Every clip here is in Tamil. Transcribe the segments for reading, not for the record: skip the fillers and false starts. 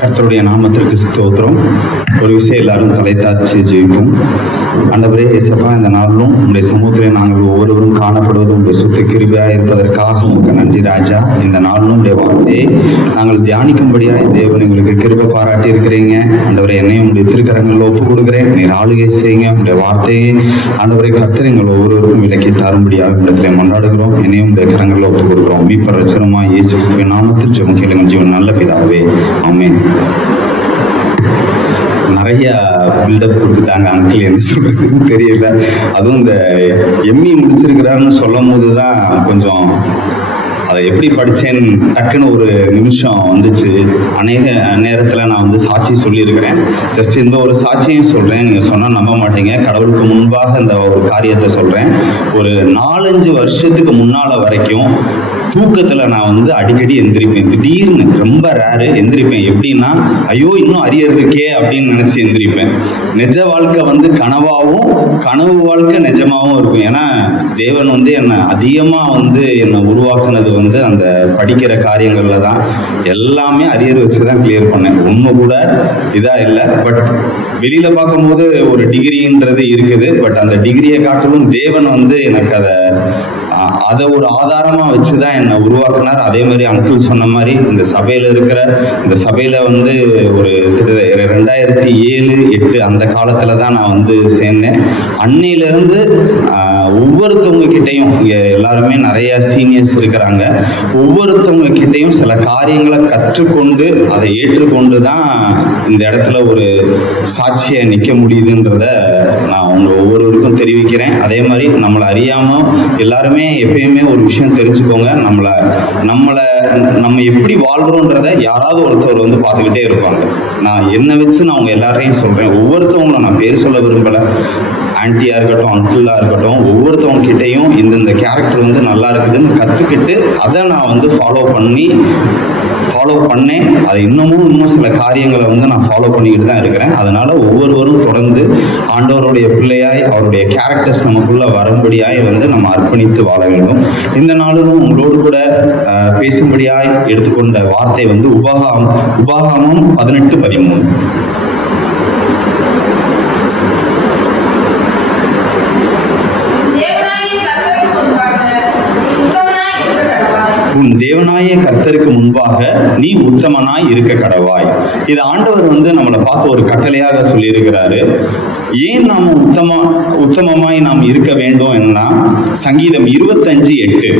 கர்த்தருடைய நாமத்திற்கு ஸ்தோத்திரம். ஒரு விஷயம் எல்லாரும் தலைத்தாச்சு ஜெயிப்போம். ஆண்டவரே இயேசப்பா, இந்த நாளிலும் உங்களுடைய சமூகத்திலே நாங்கள் ஒவ்வொருவரும் காணப்படுவது உங்களுடைய சுத்த கிருபையாக இருப்பதற்காக உங்களுக்கு நன்றி ராஜா. இந்த நாளிலும் உடைய வார்த்தையை நாங்கள் தியானிக்கும்படியாக தேவன் எங்களுக்கு கிருபை பாராட்டி இருக்கிறீங்க. ஆண்டவரை என்னையும் உங்களுடைய திருக்கரங்களில் ஒப்புக் கொடுக்குறேன். நீர் ஆளுகை செய்யுங்க. உங்களுடைய வார்த்தையை ஆண்டவரை கர்த்தர் எங்கள் ஒவ்வொருவருக்கும் விலக்கி தரும்படியாக இடத்துல மன்றாடுகிறோம். என்னையும் உடைய கரங்களில் ஒப்புக் கொடுக்குறோம். மீட்பர் ரட்சகருமா இயேசு கிறிஸ்துவின் நாமத்தில் ஜெபம் கேளுங்க. ஜீவன் நல்ல பிதாவே, ஆமென். நிறைய பில்டப் கொடுத்துட்டாங்க அங்கிள், என்ன சொல்றதுன்னு தெரியல. அதுவும் இந்த எம்இ முடிச்சிருக்கிறான்னு சொல்லும் போதுதான் கொஞ்சம் அதை எப்படி படித்தேன்னு டக்குன்னு ஒரு நிமிஷம் வந்துச்சு. அநேக நேரத்தில் நான் சாட்சி சொல்லியிருக்கிறேன். ஜஸ்ட் இந்த ஒரு சாட்சியும் சொல்கிறேன். நீங்கள் சொன்னால் நம்ப மாட்டீங்க. கடவுளுக்கு முன்பாக இந்த ஒரு காரியத்தை சொல்கிறேன். ஒரு 4-5 வருஷத்துக்கு முன்னால் வரைக்கும் தூக்கத்தில் நான் அடிக்கடி எந்திரிப்பேன். திடீர்னு ரொம்ப ரேரு எந்திரிப்பேன். எப்படின்னா, ஐயோ இன்னும் அரியர் இருக்கே அப்படின்னு நினச்சி எந்திரிப்பேன். நிஜ வாழ்க்கை கனவாகவும், கனவு வாழ்க்கை நிஜமாகவும் இருக்கும். ஏன்னா தேவன் என்னை அதிகமாக என்னை உருவாக்குனது அந்த படிக்கிற காரியங்கள்ல தான். எல்லாமே அரியர் வச்சு தான் கிளியர் பண்ணேன். ஒண்ணு கூட இதா இல்லை. பட் வெளியில பார்க்கும்போது ஒரு டிகிரின்றது இருக்குது. பட் அந்த டிகிரியை காட்டிலும் தேவன் எனக்கு அதை ஒரு ஆதாரமா வச்சுதான் என்னை உருவாக்குனார். அதே மாதிரி அங்கிள் சொன்ன மாதிரி இந்த சபையில ஒரு 2007-8 அந்த காலத்துல தான் நான் சேர்ந்தேன். அன்னையிலிருந்து ஒவ்வொருத்தவங்க கிட்டையும், எல்லாருமே நிறைய சீனியர்ஸ் இருக்கிறாங்க, ஒவ்வொருத்தவங்க கிட்டையும் சில காரியங்களை கற்றுக்கொண்டு அதை ஏற்றுக்கொண்டு தான் இந்த இடத்துல ஒரு சாட்சியை நிற்க முடியுதுன்றத நான் உங்க ஒவ்வொருவருக்கும் தெரிவிக்கிறேன். அதே மாதிரி நம்மளை அறியாம எல்லாருமே எப்பயுமே ஒரு விஷயம் தெரிஞ்சுக்கோங்க. நம்ம எப்படி வாழ்றோன்றத யாராவது ஒருத்தர் பார்த்துக்கிட்டே இருப்பாங்க. நான் என்னை வச்சு நான் அவங்க எல்லாரையும் சொல்றேன். ஒவ்வொருத்தவங்களும் நான் பேர் சொல்ல விரும்பல. ஆன்டியா இருக்கட்டும், அங்கிளா இருக்கட்டும், ஒவ்வொருத்தவங்க கிட்டையும் இந்த கேரக்டர் நல்லா இருக்குதுன்னு கற்றுக்கிட்டு அதை நான் ஃபாலோ பண்ணேன். அது இன்னும் சில காரியங்களை நான் ஃபாலோ பண்ணிக்கிட்டு தான் இருக்கிறேன். அதனால ஒவ்வொருவரும் தொடர்ந்து ஆண்டவருடைய பிள்ளையாய் அவருடைய கேரக்டர்ஸ் நமக்குள்ள வரும்படியாய் நம்ம அர்ப்பணித்து வாழ வேண்டும். இந்த நாளிலும் உங்களோடு கூட பேசும்படியாய் எடுத்துக்கொண்ட வார்த்தை உபாகமம் 18-13. உன் தேவனாய கர்த்தருக்கு முன்பாக நீ உத்தமனாய் இருக்க கடவாய். இது ஆண்டவர் நம்மளை பார்த்து ஒரு கட்டளையாக சொல்லியிருக்கிறாரு. ஏன் நாம் உத்தமமாய் நாம் இருக்க வேண்டும் என்ன, சங்கீதம் 25:8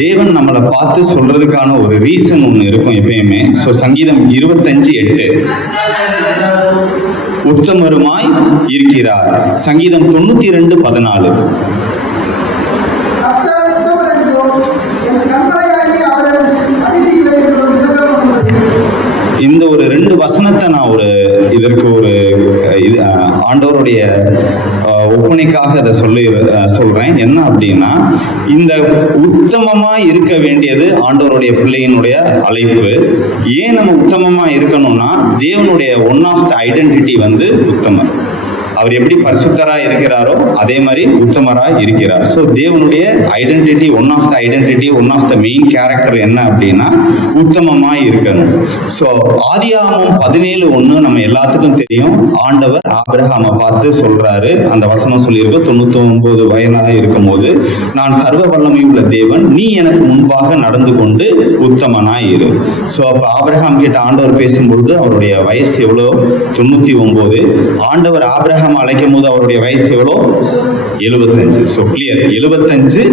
தேவன் நம்மளை பார்த்து சொல்றதுக்கான ஒரு ரீசன் ஒன்று இருக்கும் எப்பயுமே. ஸோ சங்கீதம் 25:8 உத்தமருமாய் இருக்கிறார். சங்கீதம் 92:14 இந்த ஒரு 2 வசனத்தை நான் இதற்கு ஆண்டவருடைய ஒப்பனைக்காக அதை சொல்றேன். என்ன அப்படின்னா, இந்த உத்தமமா இருக்க வேண்டியது ஆண்டவருடைய பிள்ளையினுடைய அழைப்பு. ஏன் நம்ம உத்தமமா இருக்கணும்னா, தேவனுடைய ஒன் ஆஃப் த ஐடென்டிட்டி உத்தமர். அவர் எப்படி பரிசுத்தராக இருக்கிறாரோ அதே மாதிரி உத்தமராக இருக்கிறார். ஸோ தேவனுடைய identity, one of the main character என்ன அப்படின்னா உத்தமமாய் இருக்கணும். ஸோ ஆதியாகமம் 17:1 நம்ம எல்லாத்துக்கும் தெரியும். ஆண்டவர் ஆபிரகாமை பார்த்து சொல்றாரு, அந்த வசனம் சொல்லியிருக்கு, 99 வயதாக இருக்கும் போது, நான் சர்வ வல்லமை உள்ள தேவன், நீ எனக்கு முன்பாக நடந்து கொண்டு உத்தமனாய் இரு. ஸோ அப்போ ஆபிரகாம் கிட்ட ஆண்டவர் பேசும்பொழுது அவருடைய வயசு எவ்வளோ? 99. ஆண்டவர் ஆபிரகாம் அழைக்கும் போது அவருடைய வயசு எவ்வளோ? 75. So clear, 75,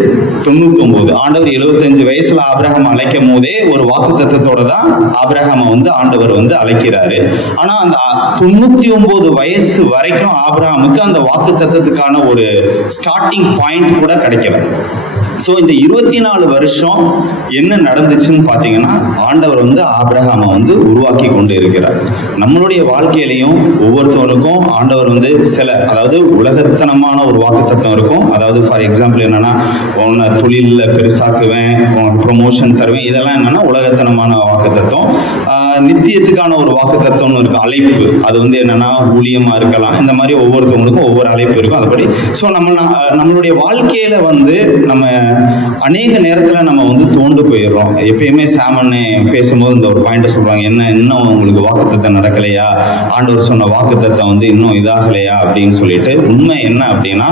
99. ஆண்டவர் 75 வயசுல ஆபிரகாம் அழைக்கும் போதே ஒரு வாக்குத்தத்தத்தோட தான் ஆபிரகாமை ஆண்டவர் அழைக்கிறாரு. ஆனா அந்த 99 வயசு வரைக்கும் ஆபிரகாமுக்கு அந்த வாக்குத்தத்தத்துக்கான ஒரு ஸ்டார்டிங் பாயிண்ட் கூட கிடைக்கல. ஸோ இந்த 24 வருஷம் என்ன நடந்துச்சுன்னு பார்த்தீங்கன்னா, ஆண்டவர் ஆபிரகாமை உருவாக்கி கொண்டு இருக்கிறார். நம்மளுடைய வாழ்க்கையிலையும் ஒவ்வொருத்தவருக்கும் ஆண்டவர் சில, அதாவது உலகத்தனமான ஒரு வாக்குத்தத்தம் இருக்கும். அதாவது ஃபார் எக்ஸாம்பிள் என்னன்னா, உன்னை தொழிலில் பெருசாக்குவேன், உனக்கு ப்ரொமோஷன் தருவேன், இதெல்லாம் என்னன்னா உலகத்தனமான வாக்குத்தத்தம். நித்தியத்துக்கான ஒரு வாக்குத்தத்தம்னு இருக்கும், அழைப்பு. அது என்னன்னா ஊழியமா இருக்கலாம். இந்த மாதிரி ஒவ்வொருத்தவங்களுக்கும் ஒவ்வொரு அழைப்பு இருக்கும். அதுபடி ஸோ நம்மளுடைய வாழ்க்கையில நம்ம அநேக நேரத்துல நம்ம வந்து தோண்டு போயிடுறோம். எப்பயுமே சாமன்னு பேசும்போது இந்த ஒரு பாயிண்ட் சொல்றாங்க, என்ன இன்னும் உங்களுக்கு வாக்குத்தத்தம் நடக்கலையா, ஆண்டவர் சொன்ன வாக்குத்தத்தம் வந்து இன்னும் இதாகலையா அப்படின்னு சொல்லிட்டு. உண்மை என்ன அப்படின்னா,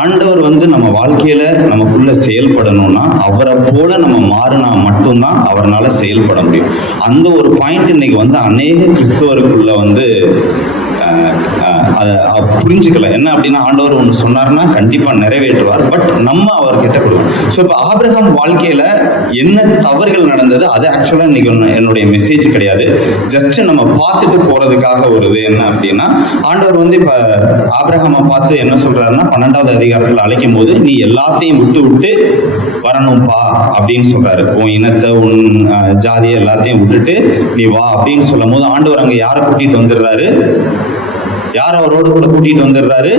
ஆண்டவர் வந்து நம்ம வாழ்க்கையில நமக்குள்ள செயல்படணும்னா அவரை போல நம்ம மாறினா மட்டும்தான் அவரால் செயல்பட முடியும். அந்த ஒரு பாயிண்ட் இன்னைக்கு வந்து அநேக கிறிஸ்தவருக்குள்ள வந்து அதை புரிஞ்சுக்கல. என்ன அப்படின்னா, ஆண்டவர் ஒன்று சொன்னார்னா கண்டிப்பா நிறைவேற்றுவார், பட் நம்ம அவர்கிட்ட கொடுக்கணும். ஸோ இப்போ ஆபிரகாம் வாழ்க்கையில என்ன தவறுகள் நடந்தது, அது ஆக்சுவலா இன்னைக்கு என்னுடைய மெசேஜ் கிடையாது. ஜஸ்ட் நம்ம பார்த்துட்டு போறதுக்காக ஒரு இது என்ன அப்படின்னா, ஆண்டவர் வந்து இப்ப ஆபிரகாமை பார்த்து என்ன சொல்றாருன்னா 12வது அதிகாரத்தில் அழைக்கும் போது, நீ எல்லாத்தையும் விட்டு விட்டு வரணும்பா அப்படின்னு சொல்றாரு. உன் இனத்தை, உன் ஜாதியை எல்லாத்தையும் விட்டுட்டு நீ வா அப்படின்னு சொல்லும் போது, ஆண்டவர் அங்க யாரை கூட்டிட்டு வந்துடுறாரு? யார் அவரோடு கூட கூட்டிட்டு வந்துடுறாரு?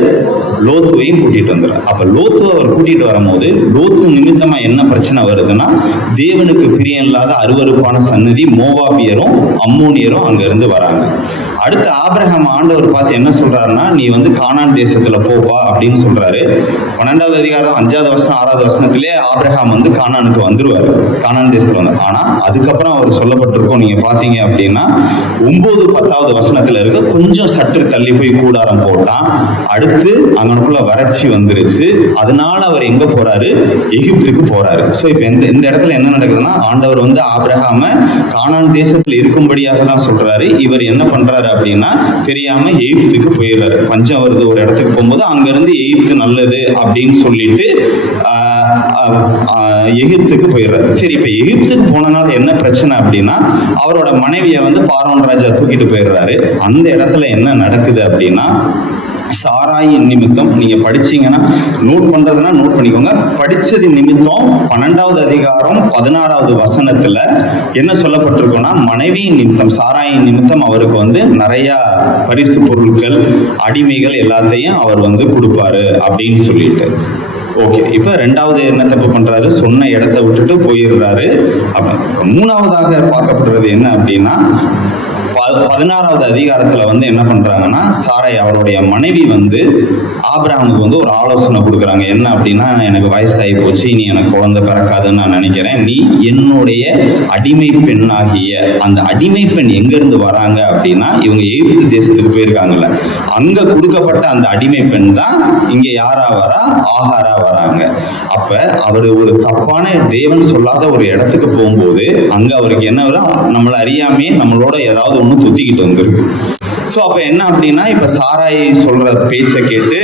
லோத்துவையும் கூட்டிட்டு வந்துடுறாரு. அப்ப லோத்துவை அவர் கூட்டிட்டு வரும்போது, லோத்து நிமித்தமா என்ன பிரச்சனை வருதுன்னா, தேவனுக்கு பிரியம் இல்லாத அருவருப்பான சன்னதி மோவாபியரும் அம்மோனியரும் அங்க இருந்து வராங்க. அடுத்து ஆபிரகாம் ஆண்டவர் பார்த்து என்ன சொல்றாருன்னா, நீ வந்து கானான் தேசத்துல போப்பா அப்படின்னு சொல்றாரு. 12வது அதிகாரம் 5வது வசனம் 6வது வசனத்திலே ஆபிரகாம் வந்து கானானுக்கு வந்துருவாரு, கானான் தேசத்துல வந்து. ஆனா அதுக்கப்புறம் அவர் சொல்லப்பட்டிருக்கோம், நீங்க பாத்தீங்க அப்படின்னா 9, 10வது வசனத்துல இருக்க கொஞ்சம் சற்று தள்ளி போய் கூடாரம் போட்டான். அடுத்து அங்கனுக்குள்ள வறட்சி வந்துருச்சு. அதனால அவர் எங்க போறாரு? எகிப்துக்கு போறாரு. சோ இப்ப இந்த இடத்துல என்ன நடக்குதுன்னா, ஆண்டவர் வந்து ஆபிரகாம கானான் தேசத்துல இருக்கும்படியாக தான் சொல்றாரு. இவர் என்ன பண்றாரு அப்படின்னா, தெரியாம எகிப்துக்கு போயிடுறாரு. பஞ்சம் வருது ஒரு இடத்துக்கு போகும்போது, அங்க இருந்து எகிப்து நல்லது அப்படின்னு சொல்லிட்டு எகிப்துக்கு போயிடுறாரு. சரி, இப்ப எகிப்துக்கு போனனால என்ன பிரச்சனை அப்படின்னா, அவரோட மனைவியை வந்து பார்வோன் ராஜா தூக்கிட்டு போயிடுறாரு. அந்த இடத்துல என்ன நடக்குது அப்படின்னா, சாராயின் நிமித்தம், நீங்க படிச்சீங்கன்னா நோட் பண்றதுன்னா நோட் பண்ணிக்கோங்க, படிச்சது நிமித்தம் 12வது அதிகாரம் 16வது வசனத்துல என்ன சொல்லப்பட்டிருக்கோம்னா, மனைவியின் நிமித்தம், சாராயின் நிமித்தம் அவருக்கு வந்து நிறைய பரிசு பொருட்கள், அடிமைகள் எல்லாத்தையும் அவர் வந்து கொடுப்பாரு அப்படின்னு சொல்லிட்டு. ஓகே, இப்ப 2வது என்ன தப்பு பண்றாரு? சொன்ன இடத்தை விட்டுட்டு போயிடுறாரு. அப்ப 3வதாக பார்க்கப்படுறது என்ன அப்படின்னா, 16வது அதிகாரத்துல வந்து என்ன பண்றாங்கன்னா, சாரை அவருடைய மனைவி வந்து ஆபிரகாமுக்கு வந்து ஒரு ஆலோசனை கொடுக்குறாங்க. என்ன அப்படின்னா, எனக்கு வயசாகி போச்சு, இனி எனக்கு குழந்தை பிறக்காதுன்னு நான் நினைக்கிறேன், நீ என்னுடைய அடிமை பெண்ணாகிய, அந்த அடிமை பெண் எங்க இருந்து வராங்க அப்படின்னா, இவங்க எகிப்து தேசத்துக்கு போயிருக்காங்கல்ல, அங்க கொடுக்கப்பட்ட அந்த அடிமை பெண் தான் இங்க யாரா வரா? ஆகாரா வராங்க. அப்ப அவர் ஒரு தப்பான, தேவன் சொல்லாத ஒரு இடத்துக்கு போகும்போது அங்க அவருக்கு என்ன வரும்? நம்மள அறியாமே நம்மளோட ஏதாவது ஒண்ணு துத்திக்கிட்டு வந்துருக்கு. சோ அப்ப என்ன அப்படின்னா, இப்ப சாராய் சொல்ற பேச்சை கேட்டு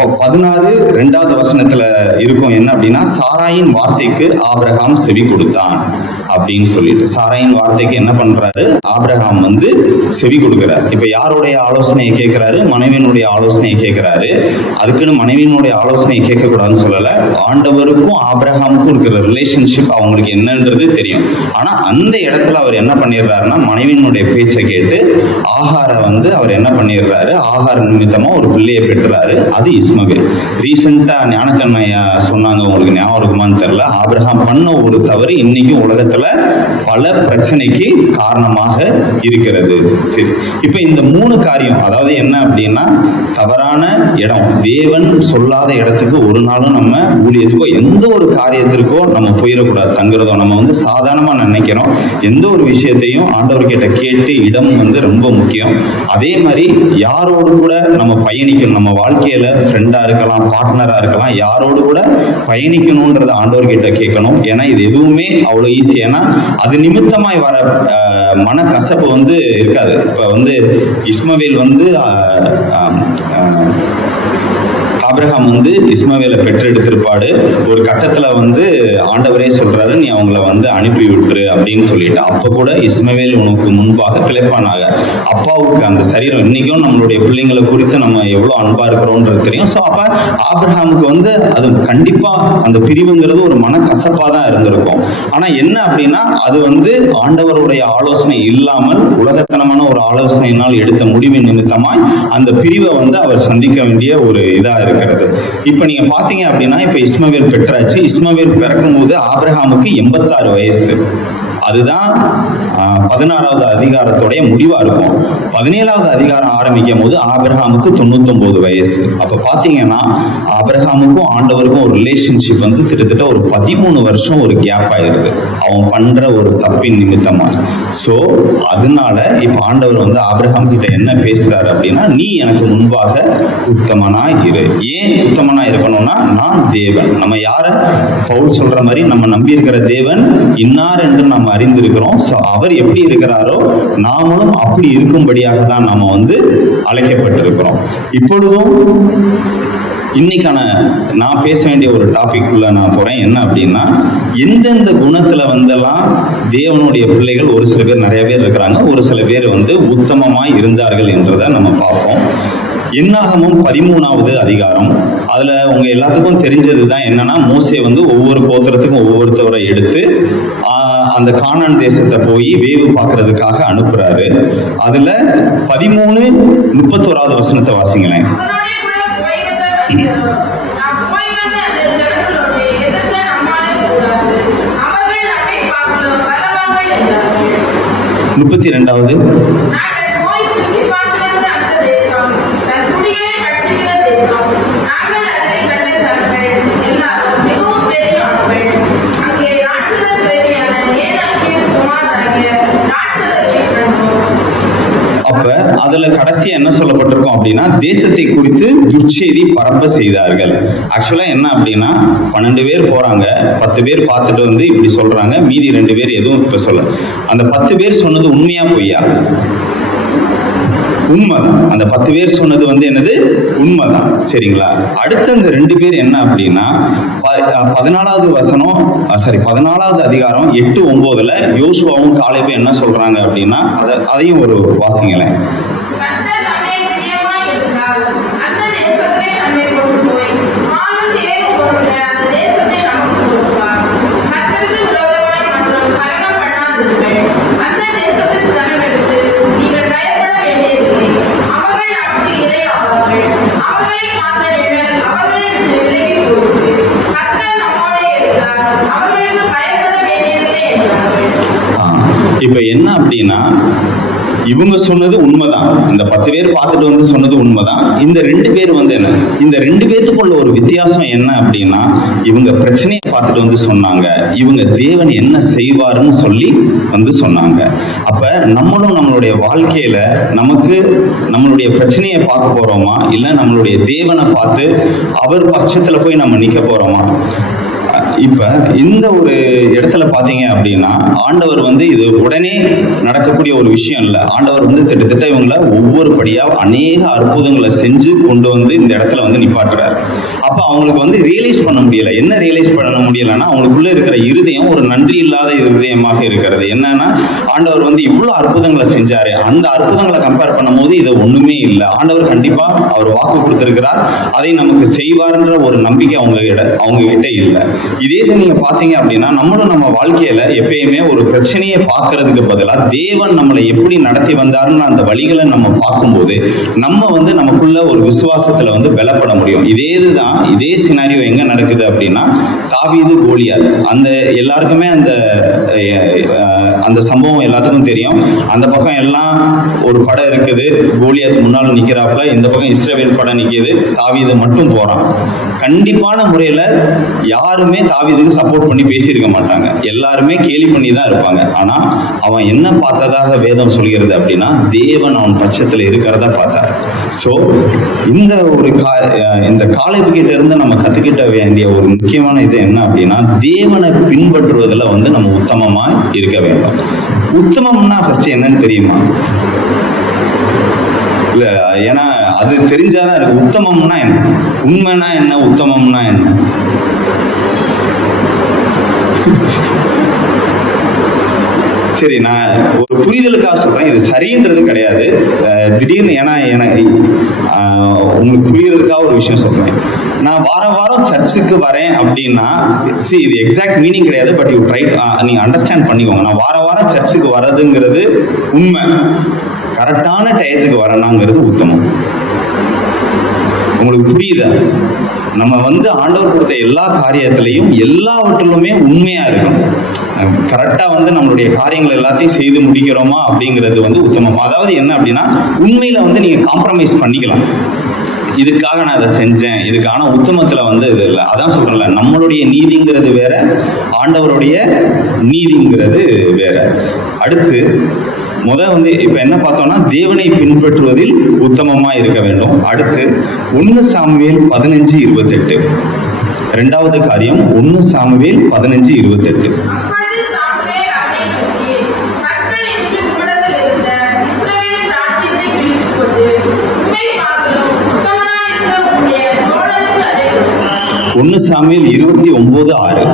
16 2வது வசனத்துல இருக்கும் என்ன அப்படின்னா, சாராயின் வார்த்தைக்கு ஆபிரகாம் செவி கொடுத்தான் அப்படின்னு சொல்லிட்டு, சாராயின் வார்த்தைக்கு என்ன பண்றாரு? ஆபிரகாம் வந்து செவி கொடுக்கிறார். இப்ப யாருடைய ஆலோசனையை கேட்கிறாரு? மனைவியினுடைய ஆலோசனையை கேட்கிறாரு. அதுக்குன்னு மனைவியினுடைய ஆலோசனையை கேட்க கூடாதுன்னு சொல்லல, ஆண்டவருக்கும் ஆபிரகாமுக்கும் இருக்கிற ரிலேஷன்ஷிப் அவங்களுக்கு என்னன்றது தெரியும். ஆனா அந்த இடத்துல அவர் என்ன பண்ணிடுறாருன்னா, மனைவியினுடைய பேச்சை கேட்டு ஆகார வந்து அவர் என்ன பண்ணிடுறாரு? ஆகார நிமித்தமா ஒரு பிள்ளையை பெற்றுறாரு. அது இஸ்மவேல். ரீசெண்டா ஞானக்கண்ணையா சொன்னாங்க, உங்களுக்கு ஞாபகம் இருக்குமான்னு தெரியல, ஆபிரகாம் பண்ண ஒரு தவறு இன்னைக்கும் உலகத்துல பல பிரச்சனைக்கு காரணமாக இருக்கிறது. சரி, இப்ப இந்த 3 காரியம், அதாவது என்ன அப்படின்னா, தவறான இடம், தேவன் சொல்லாத இடத்துக்கு ஒரு நாளும் நம்ம ஊழியத்துக்கோ எந்த ஒரு காரியத்திற்கோ நம்ம போயிடக்கூடாது, தங்குறதோ. நம்ம வந்து சாதாரணமா நினைக்கிறோம், எந்த ஒரு விஷயத்தையும் ஆண்டவர்கிட்ட கேட்டு, இடம் வந்து ரொம்ப முக்கியம். அதே மாதிரி யாரோடு கூட நம்ம பயணிக்கணும், நம்ம வாழ்க்கையில ஃப்ரெண்டா இருக்கலாம், பார்ட்னரா இருக்கலாம், யாரோடு கூட பயணிக்கணும்ன்றத ஆண்டவர்கிட்ட கேட்கணும். ஏன்னா இது எதுவுமே அவ்வளவு ஈஸி. ஏன்னா அது நிமித்தமாய் வர மனக்கசப்பு வந்து இருக்காது. இப்ப வந்து இஸ்மவேல் வந்து ஆபிரகாம் வந்து இஸ்மவேலை பெற்றெடுத்திருப்பாடு. ஒரு கட்டத்துல வந்து ஆண்டவரே சொல்றாரு, நீ அவங்கள வந்து அனுப்பி விட்டுரு அப்படின்னு சொல்லிட்டு. அப்ப கூட இஸ்மவேல் உனக்கு முன்பாக பிழைப்பானாக. அப்பாவுக்கு அந்த சரீரம், இன்னைக்கும் நம்மளுடைய பிள்ளைங்களை குறித்து நம்ம எவ்வளவு அன்பா இருக்கிறோம்ன்றது தெரியும். ஸோ அப்ப ஆபிரகாமுக்கு வந்து அது கண்டிப்பா அந்த பிரிவுங்கிறது ஒரு மனக்கசப்பா தான் இருந்திருக்கும். ஆனா என்ன அப்படின்னா, அது வந்து ஆண்டவருடைய ஆலோசனை இல்லாமல் உலகத்தனமான ஒரு ஆலோசனையினால் எடுத்த முடிவின் நிமித்தமாய் அந்த பிரிவை வந்து அவர் சந்திக்க வேண்டிய ஒரு இதா இருக்கிறது. இப்ப நீங்க பாத்தீங்க அப்படின்னா, இப்ப இஸ்மவேல் பெற்றாச்சு. இஸ்மவேல் பிறக்கும் போது ஆபிரகாமுக்கு 86 வயசு. அதுதான் 16வது அதிகாரத்துடைய முடிவா இருக்கும். 17வது அதிகாரம் ஆரம்பிக்கும் போது ஆபிரகாமுக்கு 99 வயசு. அப்ப பாத்தீங்கன்னா ஆபிரகாமுக்கும் ஆண்டவருக்கும் ஒரு ரிலேஷன்ஷிப் வந்து கிட்டத்தட்ட ஒரு 13 வருஷம் ஒரு கேப் ஆயிருது, அவன் பண்ற ஒரு தப்பின் நிமித்தமா. சோ அதனால இப்ப ஆண்டவர் வந்து ஆபிரகாம் கிட்ட என்ன பேசுறாரு அப்படின்னா, நீ எனக்கு முன்பாக உத்தமனா இரு. ஏன் உத்தமனா இருக்கணும்னா, நான் தேவன். நம்ம யார பவுல் சொல்ற மாதிரி நம்ம நம்பி இருக்கிற தேவன் இன்னார் என்று நாம் அறிந்திருக்கிறோம். சோ அவர் எப்படி இருக்கிறாரோ நாமளும் அப்படி இருக்கும்படியாக தான் நாம வந்து அழைக்கப்பட்டிருக்கிறோம். இப்பொழுதும் இன்னைக்கான நான் பேச வேண்டிய ஒரு டாபிக் உள்ள நான் போறேன். என்ன அப்படின்னா, எந்தெந்த குணத்துல வந்தெல்லாம் தேவனுடைய பிள்ளைகள் ஒரு சில பேர், நிறைய பேர் இருக்கிறாங்க, ஒரு சில பேர் வந்து உத்தமமாய் இருந்தார்கள் என்றதை நம்ம பார்ப்போம். என்னாகமும் 13வது அதிகாரம். அதுல உங்க எல்லாத்துக்கும் தெரிஞ்சதுதான் என்னன்னா, மோசே வந்து ஒவ்வொரு கோத்திரத்துக்கும் ஒவ்வொருத்தவரை எடுத்து அந்த கானான் தேசத்தை போய் வேவு பார்க்கறதுக்காக அனுப்புறாரு. அதுல 13:31வது வசனத்தை வாசிங்களேன். முப்பத்தி 2வது அப்ப அதுல கடைசியா என்ன சொல்லப்பட்டிருக்கும் அப்படின்னா, தேசத்தை குறித்து துர்ச்செய்தி பரப்ப செய்தார்கள். ஆக்சுவலா என்ன அப்படின்னா, 12 பேர் போறாங்க, 10 பேர் பார்த்துட்டு வந்து இப்படி சொல்றாங்க, மீதி 2 பேர் எதுவும் இப்ப சொல்ல. அந்த 10 பேர் சொன்னது உண்மையா பொய்யா? உண்மைதான். அந்த 10 பேர் சொன்னது வந்து என்னது? உண்மைதான். சரிங்களா? அடுத்த அந்த 2 பேர் என்ன அப்படின்னா, 14வது வசனம், 14வது அதிகாரம் 8-9ல யோசுவாவும் காலேபும் என்ன சொல்றாங்க அப்படின்னா, அதையும் ஒரு வாசிங்களேன். இப்ப என்ன அப்படின்னா, இவங்க சொன்னது உண்மைதான், இந்த 10 பேர் பார்த்துட்டு வந்து சொன்னது உண்மைதான். இந்த 2 பேர் வந்து என்ன, இந்த 2 பேருக்குள்ள ஒரு வித்தியாசம் என்ன அப்படின்னா, இவங்க பிரச்சனையை பார்த்துட்டு வந்து சொன்னாங்க, இவங்க தேவன் என்ன செய்வாருன்னு சொல்லி வந்து சொன்னாங்க. அப்ப நம்மளும் நம்மளுடைய வாழ்க்கையில நமக்கு நம்மளுடைய பிரச்சனையை பார்க்க போறோமா, இல்ல நம்மளுடைய தேவனை பார்த்து அவர் பட்சத்துல போய் நம்ம நிக்க போறோமா? இப்ப இந்த ஒரு இடத்துல பாத்தீங்க அப்படின்னா, ஆண்டவர் வந்து இது உடனே நடக்கக்கூடிய ஒரு விஷயம் இல்லை. ஆண்டவர் வந்து கிட்டத்தட்ட இவங்களை ஒவ்வொரு படியா அநேக அற்புதங்களை செஞ்சு கொண்டு வந்து இந்த இடத்துல வந்து நிப்பாட்டுறாரு. அப்ப அவங்களுக்கு வந்து ரியலைஸ் பண்ண முடியல. என்ன ரியலைஸ் பண்ண முடியலன்னா, அவங்களுக்குள்ள இருக்கிற இருதயம் ஒரு நன்றி இல்லாத இருதயமாக இருக்கிறது. என்னன்னா, ஆண்டவர் வந்து இவ்வளவு அற்புதங்களை செஞ்சாரு, அந்த அற்புதங்களை கம்பேர் பண்ணும் போது இது ஒண்ணுமே இல்லை. ஆண்டவர் கண்டிப்பா அவர் வாக்கு கொடுத்திருக்கிறார், அதை நமக்கு செய்வார்ன்ற ஒரு நம்பிக்கை அவங்க கிட்ட இல்லை. இதே நீங்க பாத்தீங்க அப்படின்னா, நம்மளும் நம்ம வாழ்க்கையில எப்பயுமே ஒரு பிரச்சனையை பார்க்கறதுக்கு பதிலாக தேவன் நம்மளை எப்படி நடத்தி வந்தாருன்னு அந்த வழிகளை நம்ம பார்க்கும்போது நம்ம வந்து நமக்குள்ள ஒரு விசுவாசத்துல வந்து பலப்பட முடியும். இதே சினாரியோ எங்க நடக்குது அப்படின்னா, தாவீது கோலியாத், அந்த எல்லாருக்குமே அந்த சம்பவம் எல்லாத்துக்கும் தெரியும். அந்த பக்கம் எல்லாம் ஒரு படம் இருக்குது, கோலியாத் முன்னால நிக்கிறாப்புல, இந்த பக்கம் இஸ்ரவேல் படம் நிக்குது, தாவீது மட்டும் போறான். கண்டிப்பான முறையில யாருமே தாவீதுக்கு சப்போர்ட் பண்ணி பேசியிருக்க மாட்டாங்க, எல்லாருமே கேலி பண்ணி தான் இருப்பாங்க. ஆனா அவன் என்ன பார்த்ததாக வேதம் சொல்கிறது அப்படின்னா, தேவன் அவன் பட்சத்துல இருக்கிறத பார்த்தார். சோ இந்த காலேபு கிட்ட இருந்து நம்ம கத்துக்கிட்ட வேண்டிய ஒரு முக்கியமான இது என்ன அப்படின்னா, தேவனை பின்பற்றுவதில் வந்து நம்ம உத்தமமா இருக்க வேண்டும். உத்தமம்னா ஃபர்ஸ்ட் என்னன்னு தெரியுமா? இல்ல, ஏன்னா அது தெரிஞ்சாதான் இருக்கு. உத்தமம்னா என்ன, உண்மைனா என்ன, உத்தமம்னா என்ன? சரி, நான் ஒரு புரிதலுக்காக சொல்றேன், இது சரின்றது கிடையாது. திடீர்னு ஏன்னா எனக்கு உங்களுக்கு புரியுறதுக்காக ஒரு விஷயம் சொல்றேன். நான் வாரம் சர்ச்சுக்கு வரேன் அப்படின்னா, இது எக்ஸாக்ட் மீனிங் கிடையாது, பட் யூ ட்ரை, நீங்க அண்டர்ஸ்டாண்ட் பண்ணிக்கோங்க. நான் வாரம் சர்ச்சுக்கு வர்றதுங்கிறது உண்மை, கரெக்டான டயத்துக்கு வரணுங்கிறது உத்தமம். உங்களுக்கு புரியுதா? நம்ம வந்து ஆண்டவர் கொடுத்த எல்லா காரியத்திலையும் எல்லாவற்றிலுமே உண்மையா இருக்கணும். கரெக்டா வந்து நம்மளுடைய காரியங்கள் எல்லாத்தையும் செய்து முடிக்கிறோமா அப்படிங்கிறது வந்து உத்தமம். அதாவது என்ன அப்படின்னா, உண்மையில வந்து நீங்க காம்ப்ரமைஸ் பண்ணிக்கலாம். இதுக்காக நான் அதை செஞ்சேன், இதுக்கான உத்தமத்துல வந்து இது இல்லை. அதான் சொல்றேன்ல, நம்மளுடைய நீதிங்கிறது வேற, ஆண்டவருடைய நீதிங்கிறது வேற. அடுத்து வந்து இப்ப என்ன பார்த்தோம்னா, தேவனை பின்பற்றுவதில் உத்தமமா இருக்க வேண்டும். அடுத்து 1 சாமுவேல் 15:28. இரண்டாவது காரியம் 1 சாமுவேல் 15:28. ஒன்னு சாமுவேல் 29:6.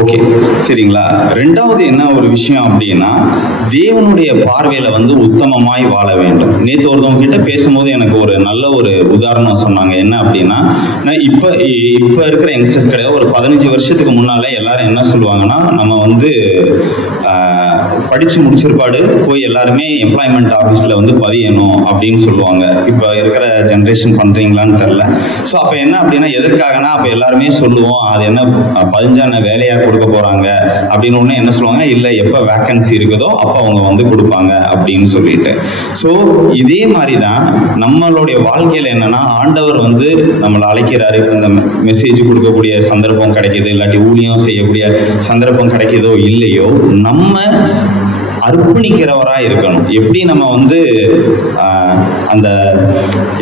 ஓகே, சரிங்களா. ரெண்டாவது என்ன ஒரு விஷயம் அப்படின்னா, தேவனுடைய பார்வையில வந்து உத்தமமாய் வாழ வேண்டும். நேற்று ஒருத்தவங்க கிட்ட பேசும்போது எனக்கு ஒரு நல்ல ஒரு உதாரணம் சொன்னாங்க. என்ன அப்படின்னா, இப்ப இருக்கிற யங்ஸ்டர்ஸ் கிடையாது, ஒரு 15 வருஷத்துக்கு முன்னால எல்லாரும் என்ன சொல்லுவாங்கன்னா, நம்ம வந்து படிச்சு முடிச்சிருப்பாடு போய் எல்லாருமே எம்ப்ளாய்மெண்ட் ஆஃபீஸ்ல வந்து பதியணும் அப்படின்னு சொல்லுவாங்க. இப்ப இருக்கிற ஜென்ரேஷன் பண்றீங்களான்னு தெரியல. ஸோ அப்ப என்ன அப்படின்னா, எதற்காகனா அப்ப எல்லாருமே சொல்லுவோம், அது என்ன பதிஞ்சா வேலையா கொடுக்க போறாங்க அப்படின்னு ஒண்ணு என்ன சொல்லுவாங்க, இல்ல எப்ப வேக்கன்சி இருக்குதோ அப்ப அவங்க வந்து கொடுப்பாங்க அப்படின்னு சொல்லிட்டு. ஸோ இதே மாதிரிதான் நம்மளுடைய வாழ்க்கையில என்னன்னா, ஆண்டவர் வந்து நம்மளை அழைக்கிறாரு. இந்த மெசேஜ் கொடுக்கக்கூடிய சந்தர்ப்பம் கிடைக்குது, இல்லாட்டி ஊழியம் செய்யக்கூடிய சந்தர்ப்பம் கிடைக்குதோ இல்லையோ, நம்ம அர்ப்பணிக்கிறவரா இருக்கணும். எப்படி நம்ம வந்து அந்த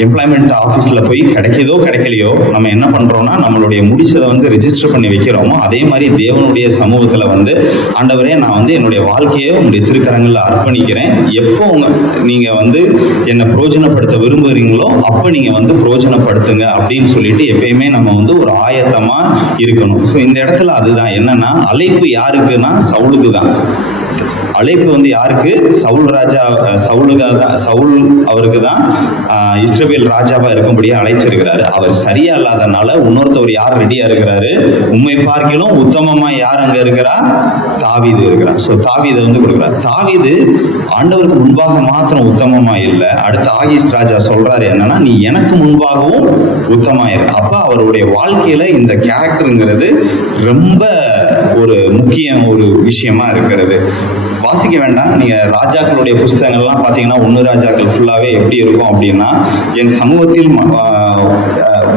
எம்ப்ளாய்மெண்ட் ஆஃபீஸ்ல போய் கிடைக்குதோ கிடைக்கலையோ நம்ம என்ன பண்றோம்னா, நம்மளுடைய முடிச்சதை வந்து ரெஜிஸ்டர் பண்ணி வைக்கிறோமோ, அதே மாதிரி தேவனுடைய சமூகத்துல வந்து, ஆண்டவரே நான் வந்து என்னுடைய வாழ்க்கையை உங்களுடைய திருக்கரங்கள்ல அர்ப்பணிக்கிறேன், எப்போ நீங்க வந்து என்னை பிரயோஜனப்படுத்த விரும்புகிறீங்களோ அப்ப நீங்க வந்து பிரயோஜனப்படுத்துங்க அப்படின்னு சொல்லிட்டு எப்பயுமே நம்ம வந்து ஒரு ஆயத்தமா இருக்கணும். ஸோ இந்த இடத்துல அதுதான் என்னன்னா, அழைப்பு யாருக்குன்னா சவுலுக்கு தான். அழைப்பு வந்து யாருக்கு? சவுல் ராஜா, சவுல் அவருக்கு தான் இஸ்ரவேல் ராஜாவா இருக்கும்படியா அழைச்சிருக்கிறாரு. அவர் சரியா இல்லாதனால இன்னொருத்தவர் யார் ரெடியா இருக்கிறாரு? உம்மை பார்க்கிலும் உத்தமமா யார் அங்க இருக்கிறா? தாவீது இருக்கிறார். ஸோ தாவீதை வந்து கொடுக்கிறார். தாவீது ஆண்டவருக்கு முன்பாக மாத்திரம் உத்தமமா இல்லை, அடுத்து ஆகீஸ் ராஜா சொல்றாரு என்னன்னா, நீ எனக்கு முன்பாகவும் உத்தமாயிரு. அப்ப அவருடைய வாழ்க்கையில இந்த கேரக்டருங்கிறது ரொம்ப ஒரு முக்கிய ஒரு விஷயமா இருக்கிறது. வாசிக்க வேண்டாம், நீங்க ராஜாக்களுடைய புஸ்தகங்கள்லாம் பாத்தீங்கன்னா 1 ராஜாக்கள் ஃபுல்லாவே எப்படி இருக்கும் அப்படின்னா, என் சமூகத்தில்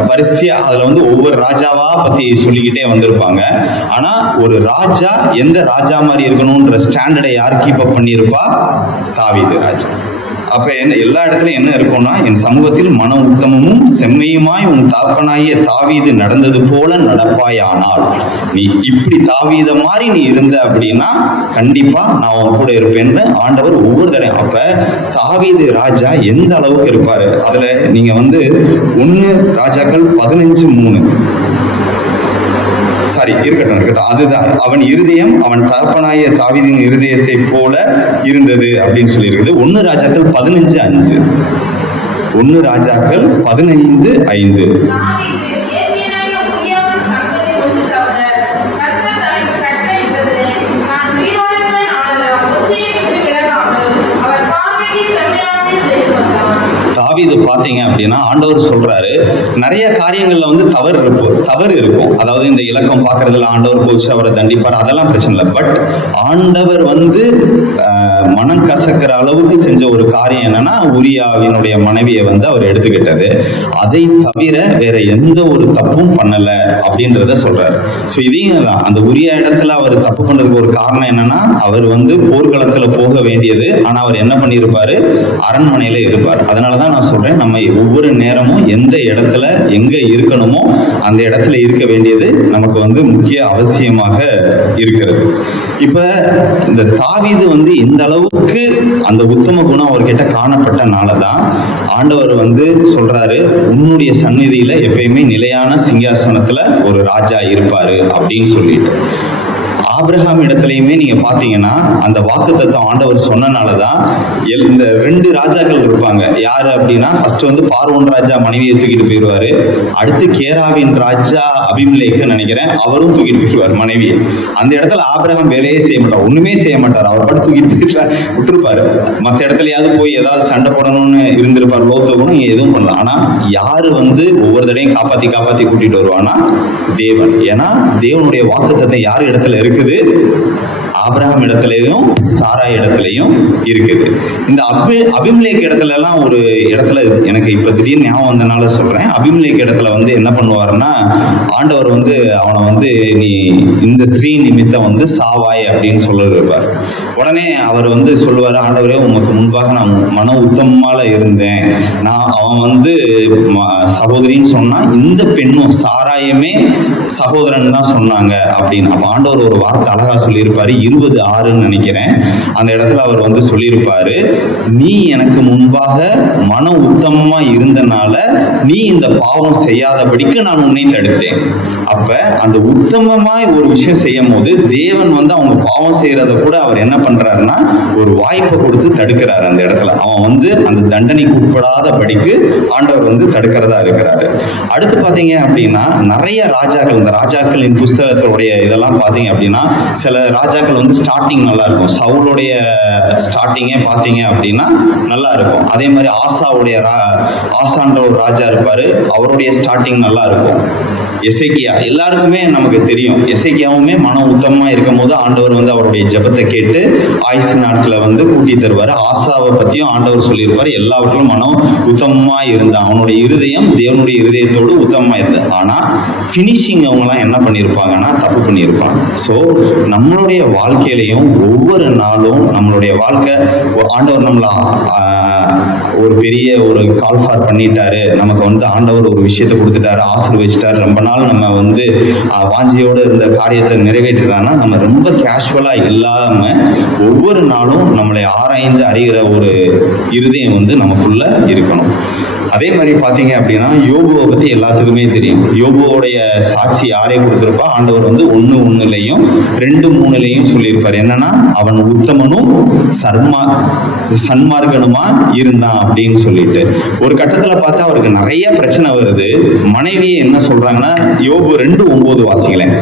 வரிசையா அதுல வந்து ஒவ்வொரு ராஜாவா பத்தி சொல்லிக்கிட்டே வந்திருப்பாங்க. ஆனா ஒரு ராஜா எந்த ராஜா மாதிரி இருக்கணும்ன்ற ஸ்டாண்டர்டை யார் கீப் அப் பண்ணியிருப்பா? தாவீது ராஜா. அப்ப என்ன எல்லா இடத்துலயும் என்ன இருக்கும்னா, என் சமூகத்தில் மன உத்தமமும் செம்மையுமாய் உன் தகப்பனாகிய தாவீது நடந்தது போல நடப்பாயானால், நீ இப்படி தாவீத மாதிரி நீ இருந்த அப்படின்னா கண்டிப்பா நான் உன் கூட இருப்பேன்னு ஆண்டவர் ஒவ்வொரு தடையும். அப்ப தாவீது ராஜா எந்த அளவுக்கு இருப்பாரு, அதுல நீங்க வந்து 1 ராஜாக்கள் 15:3 இருக்கட்டும், அதுதான் அவன் இருதயம் அவன் தகப்பனாகிய தாவீதின் இருதயத்தை போல இருந்தது அப்படின்னு சொல்லி இருக்குது. 1 ராஜாக்கள் 15:5. 1 ராஜாக்கள் 15:5. தாவீது பாத்தீங்க அப்படின்னா, ஆண்டவர் சொல்றாரு நிறைய காரியங்கள்ல வந்து தவறு இருக்கும். அதாவது இந்த இலக்கம் பாக்குறதுல ஆண்டவர் போச்சு அவரை தண்டிப்பார், அதெல்லாம் பிரச்சனை இல்லை. பட் ஆண்டவர் வந்து மனம் கசக்கிற அளவுக்கு செஞ்ச ஒரு காரியம் என்னன்னா, உரியாவினுடைய மனைவியை வந்து அவர் எடுத்துக்கிட்டது. அதை தவிர வேற எந்த ஒரு தப்பும் பண்ணல அப்படின்றத சொல்றாரு. ஸோ இதையும் அந்த உரியா இடத்துல அவர் தப்பு பண்றதுக்கு ஒரு காரணம் என்னன்னா, அவர் வந்து போர்க்களத்துல போக வேண்டியது, ஆனா அவர் என்ன பண்ணியிருப்பாரு? அரண்மனையில இருப்பார். அதனாலதான் நான் சொல்றேன், நம்ம ஒவ்வொரு நேரமும் எந்த இடத்துல எங்க இருக்கணுமோ அந்த இடத்துல இருக்க வேண்டியது நமக்கு வந்து முக்கிய அவசியமாக இருக்கிறது. இப்ப இந்த தாவீது வந்து இந்த அளவுக்கு அந்த உத்தம குணம் அவர்கிட்ட காணப்பட்டனாலதான் ஆண்டவர் வந்து சொல்றாரு, உன்னுடைய சந்நிதியில எப்பயுமே நிலையான சிங்காசனத்துல ஒரு ராஜா இருப்பாரு அப்படின்னு சொல்லிட்டு. ஆபிரகாம் இடத்துலயுமே நீங்க பாத்தீங்கன்னா அந்த வாக்குத்தத்தம் ஆண்டவர் சொன்னனாலதான் இந்த 2 ராஜாக்கள் இருப்பாங்க. யாரு அப்படின்னா ஃபர்ஸ்ட் வந்து பார்வோன் ராஜா மனைவியை தூக்கிட்டு போயிடுவாரு. அடுத்து கேராவின் ராஜா அபிமெலேக்கு நினைக்கிறேன், அவரும் தூக்கிட்டு போயிடுவார் மனைவியை. அந்த இடத்துல ஆபிரகாம் வேலையே செய்ய மாட்டார், ஒண்ணுமே செய்ய மாட்டார். அவர் பாட்டு தூக்கிட்டு போயிட்டு விட்டுருப்பாரு. மற்ற இடத்துலயாவது போய் ஏதாவது சண்டை போடணும்னு இருந்திருப்பார், லோத்துக்கும் எதுவும் பண்ணலாம். ஆனா யாரு வந்து ஒவ்வொரு தடையும் காப்பாத்தி காப்பாத்தி கூட்டிட்டு வருவானா? தேவன். ஏன்னா தேவனுடைய வாக்குத்தத்தம் யார் இடத்துல இருக்குது? ஆபிரகாம் இடத்துலயும் சாராய் இடத்துலயும் இருக்குது. இந்த அபிமெலேக்கு இடத்துல எல்லாம் ஒரு இடத்துல எனக்கு இப்ப திடீர்னு ஞாபகம் வந்தனால சொல்றேன். அபிமெலேக்கு இடத்துல வந்து என்ன பண்ணுவாருன்னா, ஆண்டவர் வந்து அவனை வந்து நீ இந்த ஸ்திரீ நிமித்தம் வந்து சாவாய் அப்படின்னு சொல்லிருப்பார். உடனே அவர் வந்து சொல்லுவாரு, ஆண்டவரே உமக்கு முன்பாக நான் மன உத்தமமால இருந்தேன், அவன் வந்து சகோதரின்னு சொன்னா இந்த பெண்ணும் சாராயுமே சகோதரன் தான் சொன்னாங்க அப்படின்னு. அப்ப ஆண்டவர் ஒரு வார்த்தை அழகா சொல்லியிருப்பாரு, 20:6 நினைக்கிறேன். அந்த இடத்துல அவர் வந்து சொல்லியிருப்பாரு, நீ எனக்கு முன்பாக மன உத்தமமா இருந்தனால நீ இந்த பாவம் செய்யாதபடிக்கு நான் உன்னை தடுத்தேன். அப்ப அந்த உத்தமமாய் ஒரு விஷயம் செய்யும் போது தேவன் வந்து அவங்க பாவம் செய்யறத கூட அவர் என்ன பண்றாருன்னா ஒரு வாய்ப்பை கொடுத்து தடுக்கிறாரு. அந்த இடத்துல அவன் வந்து அந்த தண்டனைக்கு உட்படாதபடிக்கு ஆண்டவர் வந்து தடுக்கிறதா இருக்கிறாரு. அடுத்து பாத்தீங்க அப்படின்னா நிறைய ராஜாக்கள், இந்த ராஜாக்களின் புஸ்தகத்துடைய இதெல்லாம் பாத்தீங்க அப்படின்னா சில ராஜாக்கள் வந்து ஸ்டார்டிங் நல்லா இருக்கும். சவுலுடைய ஸ்டார்டிங்கே பாத்தீங்க அப்படின்னா நல்லா இருக்கும். அதே மாதிரி ஆசான்ற ஒரு ராஜா இருப்பாரு, அவருடைய ஸ்டார்டிங் நல்லா இருக்கும். எசேக்கியா எல்லாருக்குமே நமக்கு தெரியும். எசேக்கியாவுமே மன உத்தமமா இருக்கும் போது ஆண்டவர் வந்து அவருடைய ஜெபத்தை கேட்டு ஆயுசு நாட்களை வந்து கூட்டி தருவாரு. ஆசாவை பத்தியும் ஆண்டவர் சொல்லியிருப்பாரு, எல்லாவற்றிலும் மனம் உத்தமமா இருந்தான், அவனுடைய இருதயம் தேவனுடைய இருதயத்தோடு உத்தமமா இருந்தது. ஆனா பினிஷிங் அவங்க எல்லாம் என்ன பண்ணியிருப்பாங்கன்னா தப்பு பண்ணியிருப்பாங்க. ஸோ நம்மளுடைய வாழ்க்கையிலையும் ஒவ்வொரு நாளும் நம்மளுடைய வாழ்க்கை ஆண்டவர் நம்மளை ஒரு பெரிய ஒரு கால் ஃபார் பண்ணிட்டாரு, நமக்கு வந்து ஆண்டவர் ஒரு விஷயத்தை கொடுத்துட்டாரு, ஆசீர்வதிச்சிட்டாரு, ரொம்ப நாள் நம்ம வந்து வாஞ்சியோடு இருந்த காரியத்தை நிறைவேற்றுறாங்கன்னா நம்ம ரொம்ப கேஷுவலா இல்லாம ஒவ்வொரு நாளும் நம்மளை ஆராய்ந்து அறிகிற ஒரு இருதயம் வந்து நமக்குள்ள இருக்கணும். அதே மாதிரி பாத்தீங்க அப்படின்னா யோபுவை பத்தி எல்லாத்துக்குமே தெரியும். யோபுவோடைய சாட்சி யாரே கொடுத்திருப்பா? ஆண்டவர் வந்து 1:1 2:3 சொல்லியிருப்பார். என்னன்னா அவன் உத்தமனும் சன்மார்க்கனுமா இருந்தான் அப்படின்னு சொல்லிட்டு. ஒரு கட்டத்துல பார்த்தா அவருக்கு நிறைய பிரச்சனை வருது. மனைவி என்ன சொல்றாங்கன்னா, யோபு 2:9 வாசிங்களேன்.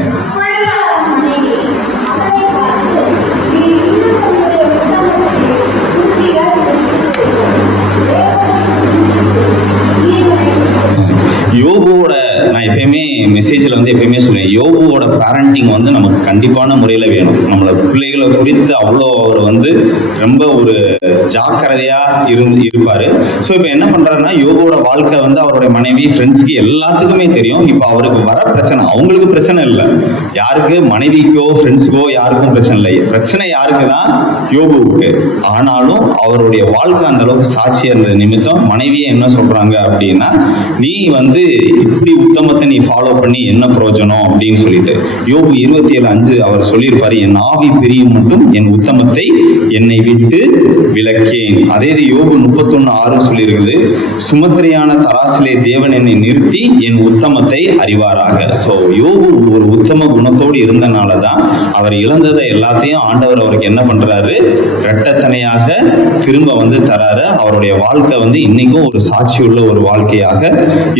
யோபுவோட நான் எப்பயுமே மெசேஜில் வந்து எப்பயுமே சொல்லுவேன், யோபுவோட பேரண்டிங் வந்து நமக்கு கண்டிப்பான முறையில் வேணும். நம்மளோட பிள்ளைகளை குறித்து அவ்வளோ அவர் வந்து ரொம்ப ஒரு ஜாக்கிரதையா இருப்பாரு. ஸோ இப்போ என்ன பண்றாருன்னா யோபுவோட வாழ்க்கை வந்து அவருடைய மனைவி ஃப்ரெண்ட்ஸ்க்கு எல்லாத்துக்குமே தெரியும். இப்போ அவருக்கு வர பிரச்சனை, அவங்களுக்கு பிரச்சனை இல்லை, யாருக்கு? மனைவிக்கோ ஃப்ரெண்ட்ஸுக்கோ யாருக்கும் பிரச்சனை இல்லை. பிரச்சனை யாருக்கு தான்? யோபுவுக்கு. ஆனாலும் அவருடைய வாழ்க்கை அந்த அளவுக்கு சாட்சியா இருந்த நிமித்தம் மனைவியை என்ன சொல்றாங்க அப்படின்னா, நீ வந்து இப்படி உத்தமத்தை நீ ஃபாலோ பண்ணி என்ன பிரயோஜனம் அப்படின்னு சொல்லிட்டு. யோபு 27:5 அவர் சொல்லியிருப்பாரு, என் ஆவி பிரியும் மட்டும் என் உத்தமத்தை என்னை விட்டு விலக்கேன். அதே யோபு 31:6 சொல்லியிருக்குது, சுமத்திரையான தராசிலே தேவன் என்னை நிறுத்தி என் உத்தமத்தை அறிவாராக. ஸோ யோபு ஒரு உத்தம குணத்தோடு இருந்தனாலதான் அவர் இழந்ததை எல்லாத்தையும் ஆண்டவர் அவருக்கு என்ன பண்றாரு? இரட்டத்தனையாக திரும்ப வந்து தராரு. அவருடைய வாழ்க்கை வந்து இன்னைக்கும் ஒரு சாட்சியுள்ள ஒரு வாழ்க்கையாக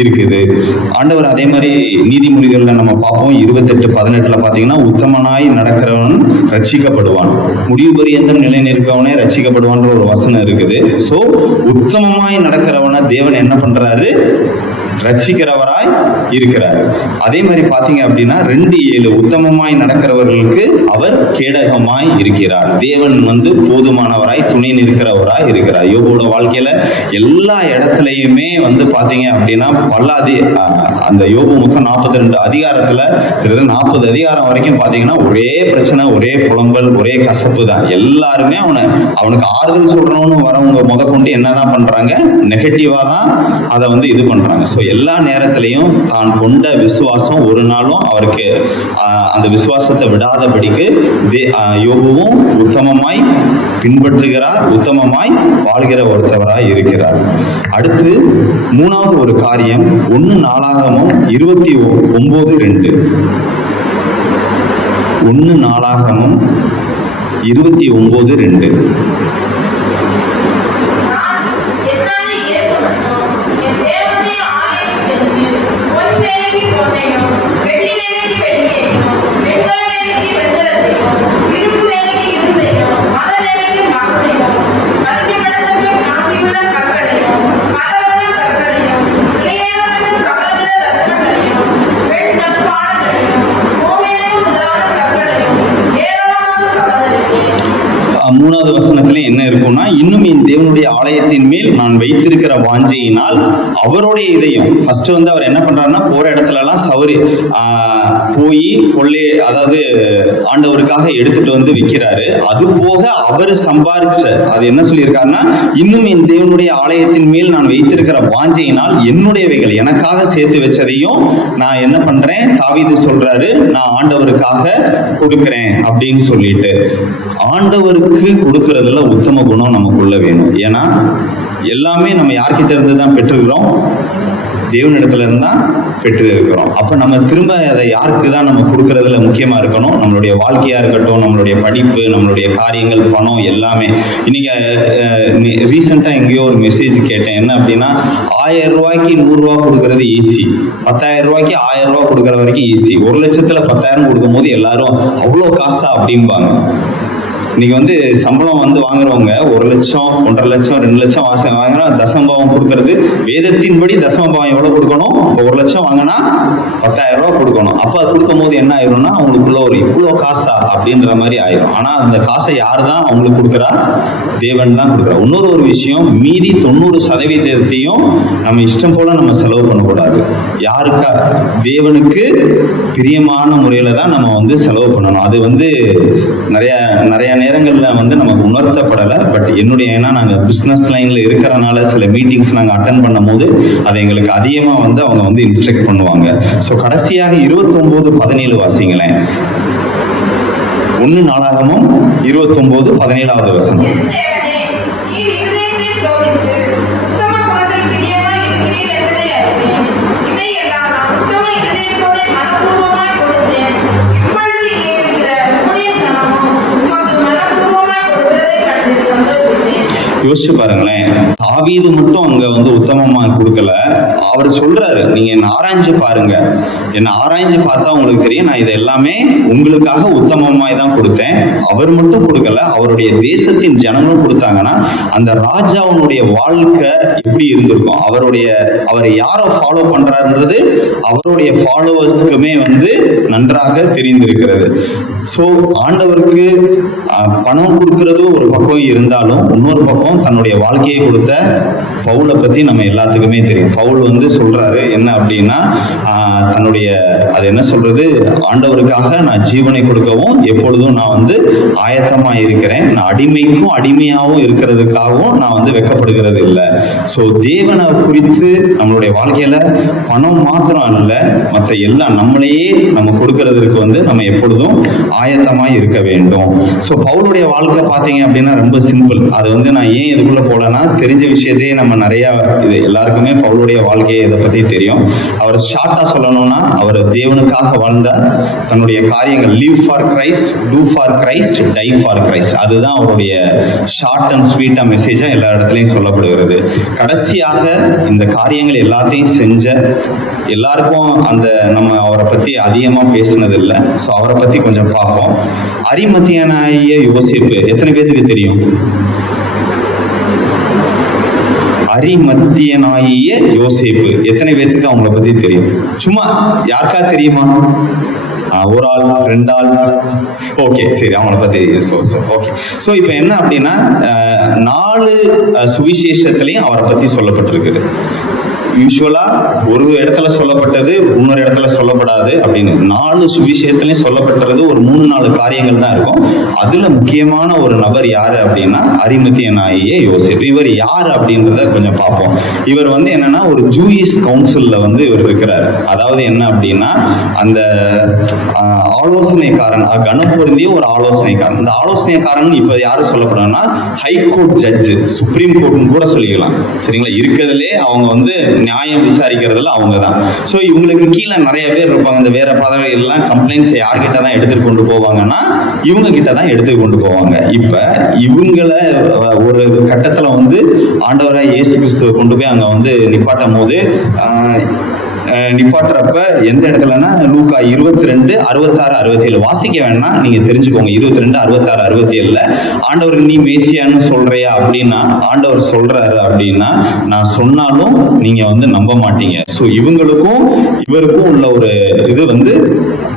இருக்குது. ஆண்டவர் அதே மாதிரி நீதிமொழிகள்ல நம்ம பார்ப்போம், 28:18 பாத்தீங்கன்னா, உத்தமனாய் நடக்கிறவன் ரட்சிக்கப்படுவான், முடிவு பரியந்தம் நிலை நிற்கவனே ரட்சிக்கப்படுவான்ற ஒரு வசனம் இருக்குது. சோ உத்தமமாய் நடக்கிறவனை தேவன் என்ன பண்றாரு? ரட்சிக்கிறவராய் இருக்கிறார். அதே மாதிரி பாத்தீங்க அப்படின்னா 2:7 உத்தமமாய் நடக்கிறவர்களுக்கு அவர் கேடகமாய் இருக்கிறார். தேவன் வந்து போதுமானவராய் துணை நிற்கிறவராய் இருக்கிறார். யோபுவோட வாழ்க்கையில எல்லா இடத்துலயுமே வந்து பாத்தீங்க அப்படின்னா அந்த யோபு மொத்தம் 42 அதிகாரத்துல 40 அதிகாரம் வரைக்கும் பாத்தீங்கன்னா ஒரே பிரச்சனை, ஒரே புலம்பல், ஒரே கசப்பு தான். எல்லாருமே அவனுக்கு ஆறுதல் சொல்றவனு வரவங்க கொண்டு என்னதான் பண்றாங்க? நெகட்டிவா தான் அதை வந்து இது பண்றாங்க. ஸோ எல்லா நேரத்திலையும் தான் கொண்ட விசுவாசம் ஒரு நாளும் அவருக்கு அந்த விசுவாசத்தை விடாதபடிக்கு யோபுவும் உத்தமமாய் பின்பற்றுகிறார், உத்தமமாய் வாழ்கிற ஒருத்தவராய் இருக்கிறார். அடுத்து 3வது ஒரு காரியம் 1 நாளாகமம் 29:2. 1 நாளாகமம் 29:2. மூணாவது வசனத்துல என்ன இருக்கும்னா, இன்னும் என் தேவனுடைய ஆலயத்தின் மேல் நான் வைத்திருக்கிற வாஞ்சையினால் அவருடைய இதயம். ஃபர்ஸ்ட் வந்து அவர் என்ன பண்றாருன்னா, போற இடத்துல எல்லாம் போய் அதாவது ஆண்டவருக்காக எடுத்துட்டு வந்து விற்கிறாரு. அது போக அவர் சம்பாதிச்ச, அது என்ன சொல்லியிருக்காருன்னா, இன்னும் என் தேவனுடைய ஆலயத்தின் மேல் நான் வைத்திருக்கிற வாஞ்சையினால் என்னுடையவைகள் எனக்காக சேர்த்து வச்சதையும் நான் என்ன பண்றேன், தாவீது சொல்றாரு, நான் ஆண்டவருக்காக கொடுக்கிறேன் அப்படின்னு சொல்லிட்டு. ஆண்டவருக்கு கொடுக்கறதுல உத்தம குணம் நமக்குள்ள வேணும். ஏன்னா எல்லாமே நம்ம யார்கிட்ட இருந்து தான் பெற்றுக்கிறோம், தேவனிடத்துல இருந்து தான் பெற்று இருக்கிறோம். அப்ப நம்ம திரும்ப அதை யாருக்கு தான் நம்ம கொடுக்கறதுல முக்கியமா இருக்கணும். நம்மளுடைய வாழ்க்கையா இருக்கட்டும், நம்மளுடைய படிப்பு, நம்மளுடைய காரியங்கள், பணம் எல்லாமே. இன்னைக்கு ரீசெண்டா எங்கேயோ ஒரு மெசேஜ் கேட்டேன். என்ன அப்படின்னா, 1000 ரூபாய்க்கு 100 ரூபா கொடுக்கறது ஈஸி, 10,000 ரூபாய்க்கு 1000 ரூபா கொடுக்கற வரைக்கும் ஈஸி. 1 லட்சத்துல 10,000 கொடுக்கும் போது எல்லாரும் அவ்வளோ காசா அப்படின்பாங்க. இன்னைக்கு வந்து சம்பளம் வந்து வாங்குறவங்க 1 லட்சம், 1.5 லட்சம், 2 லட்சம் வாங்கினா தசமபாவம் கொடுக்கறது, வேதத்தின்படி தசமபாவம் எவ்வளவு கொடுக்கணும்? 1 லட்சம் வாங்கினா 10,000 ரூபாய் கொடுக்கணும். அப்ப கொடுக்கும் போது என்ன ஆயிரும்னா, அவங்களுக்குள்ள ஒரு இவ்வளோ காசா அப்படின்ற மாதிரி ஆயிரும். ஆனா அந்த காசை யாரு தான் அவங்களுக்கு கொடுக்குறா? தேவன் தான் கொடுக்குறா. இன்னொரு விஷயம், மீதி 90% நம்ம இஷ்டம் போல நம்ம செலவு பண்ணக்கூடாது. யாருக்கா? தேவனுக்கு பிரியமான முறையில தான் நம்ம வந்து செலவு பண்ணணும். அது வந்து நிறைய நேரங்கள்ல வந்து நமக்கு உணர்த்தப்படலை. பட் என்னுடைய, ஏன்னா நாங்கள் பிஸ்னஸ் லைன்ல இருக்கிறனால சில மீட்டிங்ஸ் நாங்கள் அட்டன் பண்ணும் போது அதை எங்களுக்கு அதிகமாக வந்து அவங்க வந்து இன்ஸ்ட்ரக்ட் பண்ணுவாங்க. ஸோ கடைசியாக 29:17 வாசிங்களேன். 1 நாளாகமம் 29:17 வசனம். யோசிச்சு பாருங்களேன், தாவீது மட்டும் அங்க வந்து உத்தமமா கொடுக்கல. அவர் சொல்றாரு, நீங்க என்ன ஆராய்ஞ்சு பாருங்க, என்ன ஆராய்ஞ்சு பார்த்தா உங்களுக்கு தெரியும், நான் இதை எல்லாமே உங்களுக்காக உத்தமமாய் தான் கொடுத்தேன். அவர் மட்டும் கொடுக்கல, அவருடைய தேசத்தின் ஜனங்களும் கொடுத்தாங்கன்னா அந்த ராஜாவுடைய வாழ்க்கை எப்படி இருந்திருக்கும், அவரை யாரை ஃபாலோ பண்றாருன்றது அவருடைய ஃபாலோவர்ஸ்க்குமே வந்து நன்றாக தெரிந்திருக்கிறது. ஸோ ஆண்டவருக்கு பணம் கொடுக்கறது ஒரு பக்கம் இருந்தாலும், இன்னொரு பக்கம் தன்னுடைய வாழ்க்கையை கொடுத்த பவுலை பத்தி நம்ம எல்லாத்துக்குமே தெரியும். பவுல் வந்து சொல்றாரு என்ன அப்படின்னா, தன்னுடைய அது என்ன சொல்றது, ஆண்டவருக்காக நான் ஜீவனை கொடுக்கவும் எப்பொழுதும் நான் வந்து ஆயத்தமா இருக்கிறேன், நான் அடிமைக்கும் அடிமையாகவும் இருக்கிறதுக்காகவும் நான் வந்து வெட்கப்படுகிறது இல்லை. ஸோ தேவனை குறித்து நம்மளுடைய வாழ்க்கையில பணம் மாத்திரம் இல்லை, மற்ற எல்லாம் நம்மளையே நம்ம கொடுக்கறதுக்கு வந்து நம்ம எப்பொழுதும் ஆயத்தமா இருக்க வேண்டும். ஸோ பவுலுடைய வாழ்க்கை பார்த்தீங்க அப்படின்னா ரொம்ப சிம்பிள். அது வந்து நான் ஏன் இதுக்குள்ள போலன்னா, தெரிஞ்ச விஷயத்தையே நம்ம நிறைய, இது எல்லாருக்குமே பவுலுடைய வாழ்க்கையை இதை பத்தி தெரியும். அவர் ஷார்ட்டா சொல்லணும்னா, அவர் தேவனுக்காக வாழ்ந்த தன்னுடைய காரியங்கள், live for Christ, do for Christ, die for Christ, அதுதான் அவருடைய ஷார்ட் அண்ட் ஸ்வீட்டா மெசேஜா எல்லா இடத்துலையும் சொல்லப்படுகிறது. கடைசியாக இந்த காரியங்கள் எல்லாத்தையும் செஞ்ச எல்லாருக்கும் அந்த நம்ம அவரை பத்தி அதிகமா பேசினது இல்லை. ஸோ அவரை பத்தி கொஞ்சம் பார்ப்போம். அரிமத்தியனாகிய யோசேப்பு எத்தனை பேருக்கு தெரியும்? அரிமத்தியனாகிய யோசேப்பு எத்தனை பேருக்கு அவங்கள பத்தி தெரியும்? சும்மா யாருக்கா தெரியுமா? ஒரு ஆள், 2 ஆள்? ஓகே, சரி, அவங்கள பத்தி ஓகே. ஸோ இப்போ என்ன அப்படின்னா, 4 சுவிசேஷத்திலையும் அவரை பத்தி சொல்லப்பட்டிருக்குது. யூஸ்வலா ஒரு இடத்துல சொல்லப்பட்டது இன்னொரு இடத்துல சொல்லப்படாது அப்படின்னு 4 சுவிசேஷத்திலையும் சொல்லப்பட்டது ஒரு 3-4 காரியங்கள் தான் இருக்கும். அதுல முக்கியமான ஒரு நபர் யாரு அப்படின்னா, அரிமத்தியனாகிய யோசேப்பு. இவர் யார் அப்படின்றத கொஞ்சம் பார்ப்போம். இவர் வந்து என்னன்னா, ஒரு ஜூயிஷ் கவுன்சில்ல வந்து இவர் இருக்கிறார். அதாவது என்ன அப்படின்னா, அந்த ஆலோசனைக்காரன், கனப்பொருந்திய ஒரு ஆலோசனைக்காரன். இந்த ஆலோசனைக்காரன் இப்ப யாரு சொல்லப்படுறா, ஹைகோர்ட் ஜட்ஜு, சுப்ரீம் கோர்ட்னு கூட சொல்லிக்கலாம். சரிங்களா? இருக்கிறதுலே அவங்க வந்து நியாயம் விசாரிக்கிறதுல அவங்க தான். ஸோ இவங்களுக்கு கீழே நிறைய பேர் இருப்பாங்க. இந்த வேற பதவி எல்லாம் கம்ப்ளைண்ட்ஸ் யார்கிட்ட தான் எடுத்துட்டு கொண்டு போவாங்கன்னா இவங்க கிட்ட தான் எடுத்துட்டு கொண்டு போவாங்க. இப்ப இவங்களை ஒரு கட்டத்துல வந்து ஆண்டவராய் இயேசு கிறிஸ்துவை கொண்டு போய் அங்க வந்து நிப்பாட்டும் போது நிப்பாட்டுறப்ப எந்த இடத்துலன்னா லூக்கா 22:66-67 வாசிக்க வேணா, நீங்க தெரிஞ்சுக்கோங்க. 22:66-67 ஆண்டவர் நீ மேசியான்னு சொல்றியா அப்படின்னா ஆண்டவர் சொல்றாரு அப்படின்னா நான் சொன்னாலும் நீங்க வந்து நம்ப மாட்டீங்க. ஸோ இவங்களுக்கும் இவருக்கும் உள்ள ஒரு இது வந்து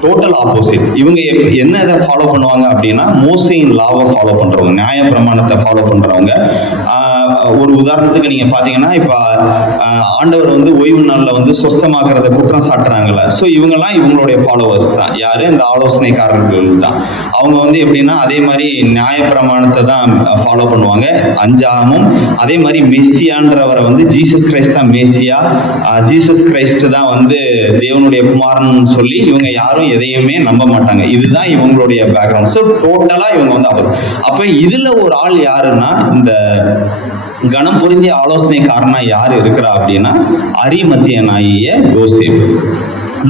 டோட்டல் ஆப்போசிட். இவங்க என்ன இதை ஃபாலோ பண்ணுவாங்க அப்படின்னா மோசேயின் லாவை ஃபாலோ பண்றவங்க, நியாய பிரமாணத்தை ஃபாலோ பண்றவங்க. ஒரு உதாரணத்துக்கு நீங்க பாத்தீங்கன்னா இப்ப ஆண்டவர் வந்து ஓய்வு நாள்ல வந்து சொஸ்தமாக்குறத குற்றம் சாட்டுறாங்கல்ல. ஸோ இவங்கெல்லாம் இவங்களுடைய ஃபாலோவர்ஸ் தான். யாரு? இந்த ஆலோசனைக்காரர்கள் தான். அவங்க வந்து எப்படின்னா அதே மாதிரி நியாய பிரமாணத்தை தான் ஃபாலோ பண்ணுவாங்க, அஞ்சாமும். அதே மாதிரி மெஸ்ஸியான்றவரை வந்து ஜீசஸ் கிரைஸ்ட் தான் மேசியா, ஜீசஸ் கிரைஸ்ட் தான் வந்து தேவனுடைய குமாரன் சொல்லி இவங்க யாரும் எதையுமே நம்ப மாட்டாங்க. இதுதான் இவங்களுடைய பேக்ரவுண்ட். ஸோ டோட்டலா இவங்க வந்து அப்ப இதுல ஒரு ஆள் யாருன்னா இந்த கணம் புரிஞ்சிய ஆலோசனைக்காரனா யாரு இருக்கிறா அப்படின்னா அரிமத்தியனாகிய யோசேப்பு.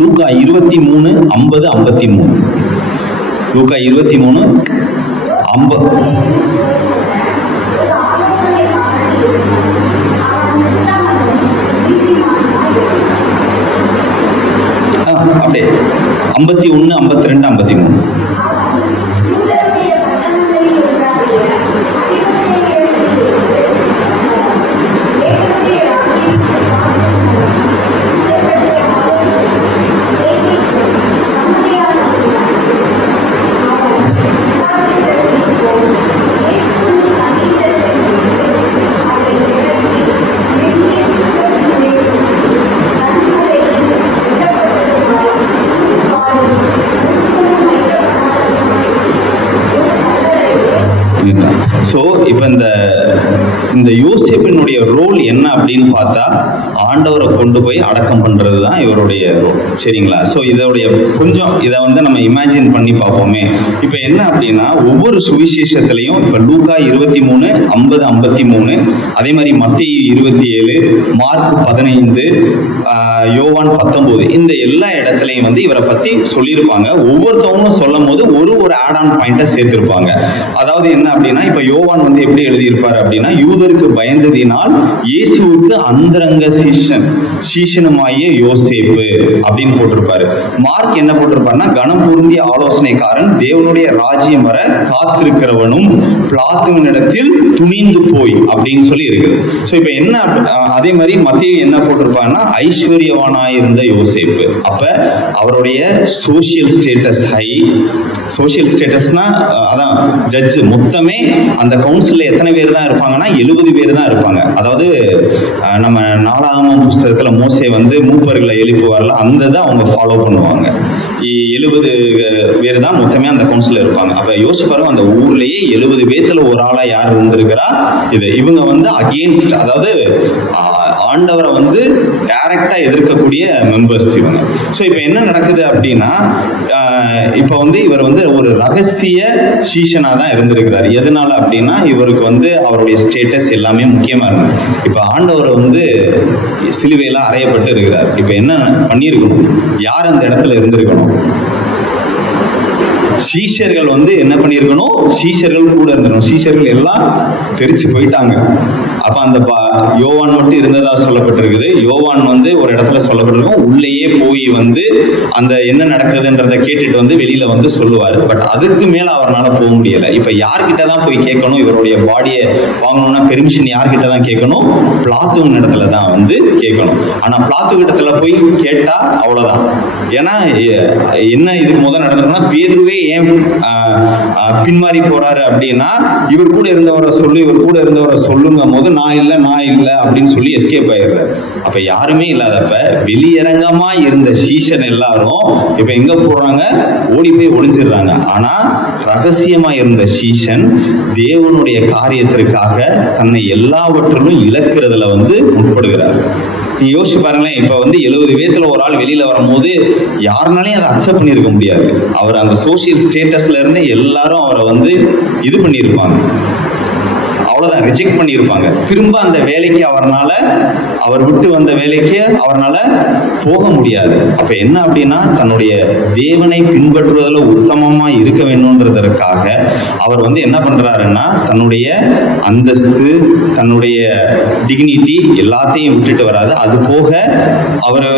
லூக்கா 23:50-53. லூக்கா 23:50. அப்படியே 51, 52, 53. ஸோ இப்போ இந்த யோசேப்பினுடைய ரோல் என்ன அப்படின்னு பார்த்தா ஆண்டவரை கொண்டு போய் அடக்கம் பண்றது தான் இவருடைய ரோல். சரிங்களா? ஸோ இதோடைய கொஞ்சம் இதை வந்து நம்ம இமேஜின் பண்ணி பார்ப்போமே. இப்போ என்ன அப்படின்னா ஒவ்வொரு சுவிசேஷத்திலையும் இப்போ லூக்கா 23:50-53, அதே மாதிரி மத்தேயு 27, மார்க் 15, யோவான் 19, இந்த எல்லா இடத்துலையும் வந்து இவரை பத்தி சொல்லியிருப்பாங்க. ஒவ்வொருத்தவங்களும் சொல்லும் போது ஒரு ஆட் ஆன் பாயிண்ட்டை சேர்த்திருப்பாங்க. அதாவது என்ன அப்படின்னா இப்ப யோவான் வந்து எப்படி எழுதியிருப்பாரு அப்படின்னா யூதருக்கு பயந்ததினால் இயேசுவுக்கு அந்தரங்க சீஷனுமாகிய யோசேப்பு அப்படின்னு போட்டிருப்பாரு. மார்க் என்ன போட்டிருப்பாருன்னா கணம் பொருந்திய ஆலோசனைக்காரன், தேவனுடைய ராஜ்யம் வர காத்திருக்கிறவனும், பிளாத்துவினிடத்தில் துணிந்து போய் அப்படின்னு சொல்லி இருக்குது. ஸோ இப்போ என்ன அதே மாதிரி மத்தேயு என்ன போட்டிருப்பாருன்னா ஐஸ்வர்யவானாயிருந்த யோசேப்பு. அப்ப அவருடைய சோசியல் ஸ்டேட்டஸ் ஹை. சோசியல் ஸ்டேட்டஸ்னா அதான் ஜட்ஜ். மொத்தமே அந்த கவுன்சில்ல எத்தனை பேர் தான் இருப்பாங்கன்னா 70 பேர் தான் இருப்பாங்க. அதாவது நம்ம 4ஆம் புஸ்தகத்துல மோசே வந்து மூப்பர்களை எழுப்புவார்ல, அந்த இதை அவங்க ஃபாலோ பண்ணுவாங்க. 70 பேர் தான் மொத்தமே அந்த கவுன்சில் இருப்பாங்க. அப்ப யோசிச்சு பாருங்க, அந்த ஊர்லயே 70 பேர்த்துல ஒரு ஆளா யார் இருந்திருக்கிறா? இவங்க வந்து அகெயின்ஸ்ட், அதாவது ஆண்டவரை வந்து டைரக்டா எதிர்க்கக்கூடிய மெம்பர்ஸ் இவங்க. ஸோ இப்போ என்ன நடக்குது அப்படின்னா இப்போ வந்து இவர் வந்து ஒரு ரகசிய சீஷனா தான் இருந்திருக்கிறார். எதனால அப்படின்னா இவருக்கு வந்து அவருடைய ஸ்டேட்டஸ் எல்லாமே முக்கியமா இருக்கு. இப்போ ஆண்டவர் வந்து சிலுவையில அறையப்பட்டு இருக்கிறார். இப்போ என்ன பண்ணியிருக்கணும்? யார் அந்த இடத்துல இருந்திருக்கணும்? சீஷர்கள் வந்து என்ன பண்ணியிருக்கணும்? சீஷர்கள் கூட இருந்திருக்கணும். சீஷர்கள் எல்லாம் தெரிச்சு போயிட்டாங்க. அப்ப அந்த யோவான் மட்டும் இருந்ததா சொல்லப்பட்டிருக்குது. யோவான் வந்து ஒரு இடத்துல சொல்லப்பட்டிருக்கும், உள்ளேயே போய் வந்து அந்த என்ன நடக்குதுன்றத கேட்டுட்டு வந்து வெளியில வந்து சொல்லுவாரு. பட் அதுக்கு மேல அவரால் போக முடியல. இப்ப யார்கிட்ட தான் போய் கேட்கணும்? இவருடைய பாடியை வாங்கணும்னா பெர்மிஷன் யார்கிட்ட தான் கேட்கணும்? பிளாத்துவின் இடத்துல தான் வந்து கேட்கணும். ஆனா பிளாத்து இடத்துல போய் கேட்டா அவ்வளவுதான். ஏன்னா என்ன இதுக்கு முதல் நடந்ததுன்னா பேதுருவே ஏன் பின்மாறி போறாரு அப்படின்னா இவர் கூட இருந்தவரை சொல்லுங்க போது நான் இல்லை அப்படின்னு சொல்லி எஸ்கேப் ஆயிடுறாரு. அப்ப யாருமே இல்லாதப்ப வெளியரங்கமா இருந்த சீஷன் எல்லாரும் இப்ப எங்க போறாங்க? ஓடி போய் ஒளிஞ்சிடுறாங்க. ஆனா ரகசியமா இருந்த சீஷன் தேவனுடைய காரியத்திற்காக தன்னை எல்லாவற்றிலும் இழக்கிறதுல வந்து முற்படுகிறார். நீ யோசிச்சு பாருங்களேன். இப்ப வந்து 70 பேர்த்துல ஒரு ஆள் வெளியில வரும்போது யாருனாலையும் அதை அக்செப்ட் பண்ணியிருக்க முடியாது. அவர் அந்த சோசியல் ஸ்டேட்டஸ்ல இருந்து எல்லாரும் அவரை வந்து இது பண்ணியிருப்பாங்க. அவ்வளவுதான், ரிஜெக்ட் பண்ணியிருப்பாங்க. திரும்ப அந்த வேலைக்கு அவர் விட்டு வந்த வேலைக்கு அவரால் போக முடியாது. அப்ப என்ன அப்படின்னா, தன்னுடைய தேவனை பின்பற்றுவதில் உத்தமமா இருக்க வேண்டும்ன்றதற்காக அவர் என்ன பண்றாருன்னா, தன்னுடைய அந்தஸ்து, தன்னுடைய டிக்னிட்டி எல்லாத்தையும் விட்டுட்டு வராது. அது போக அவர்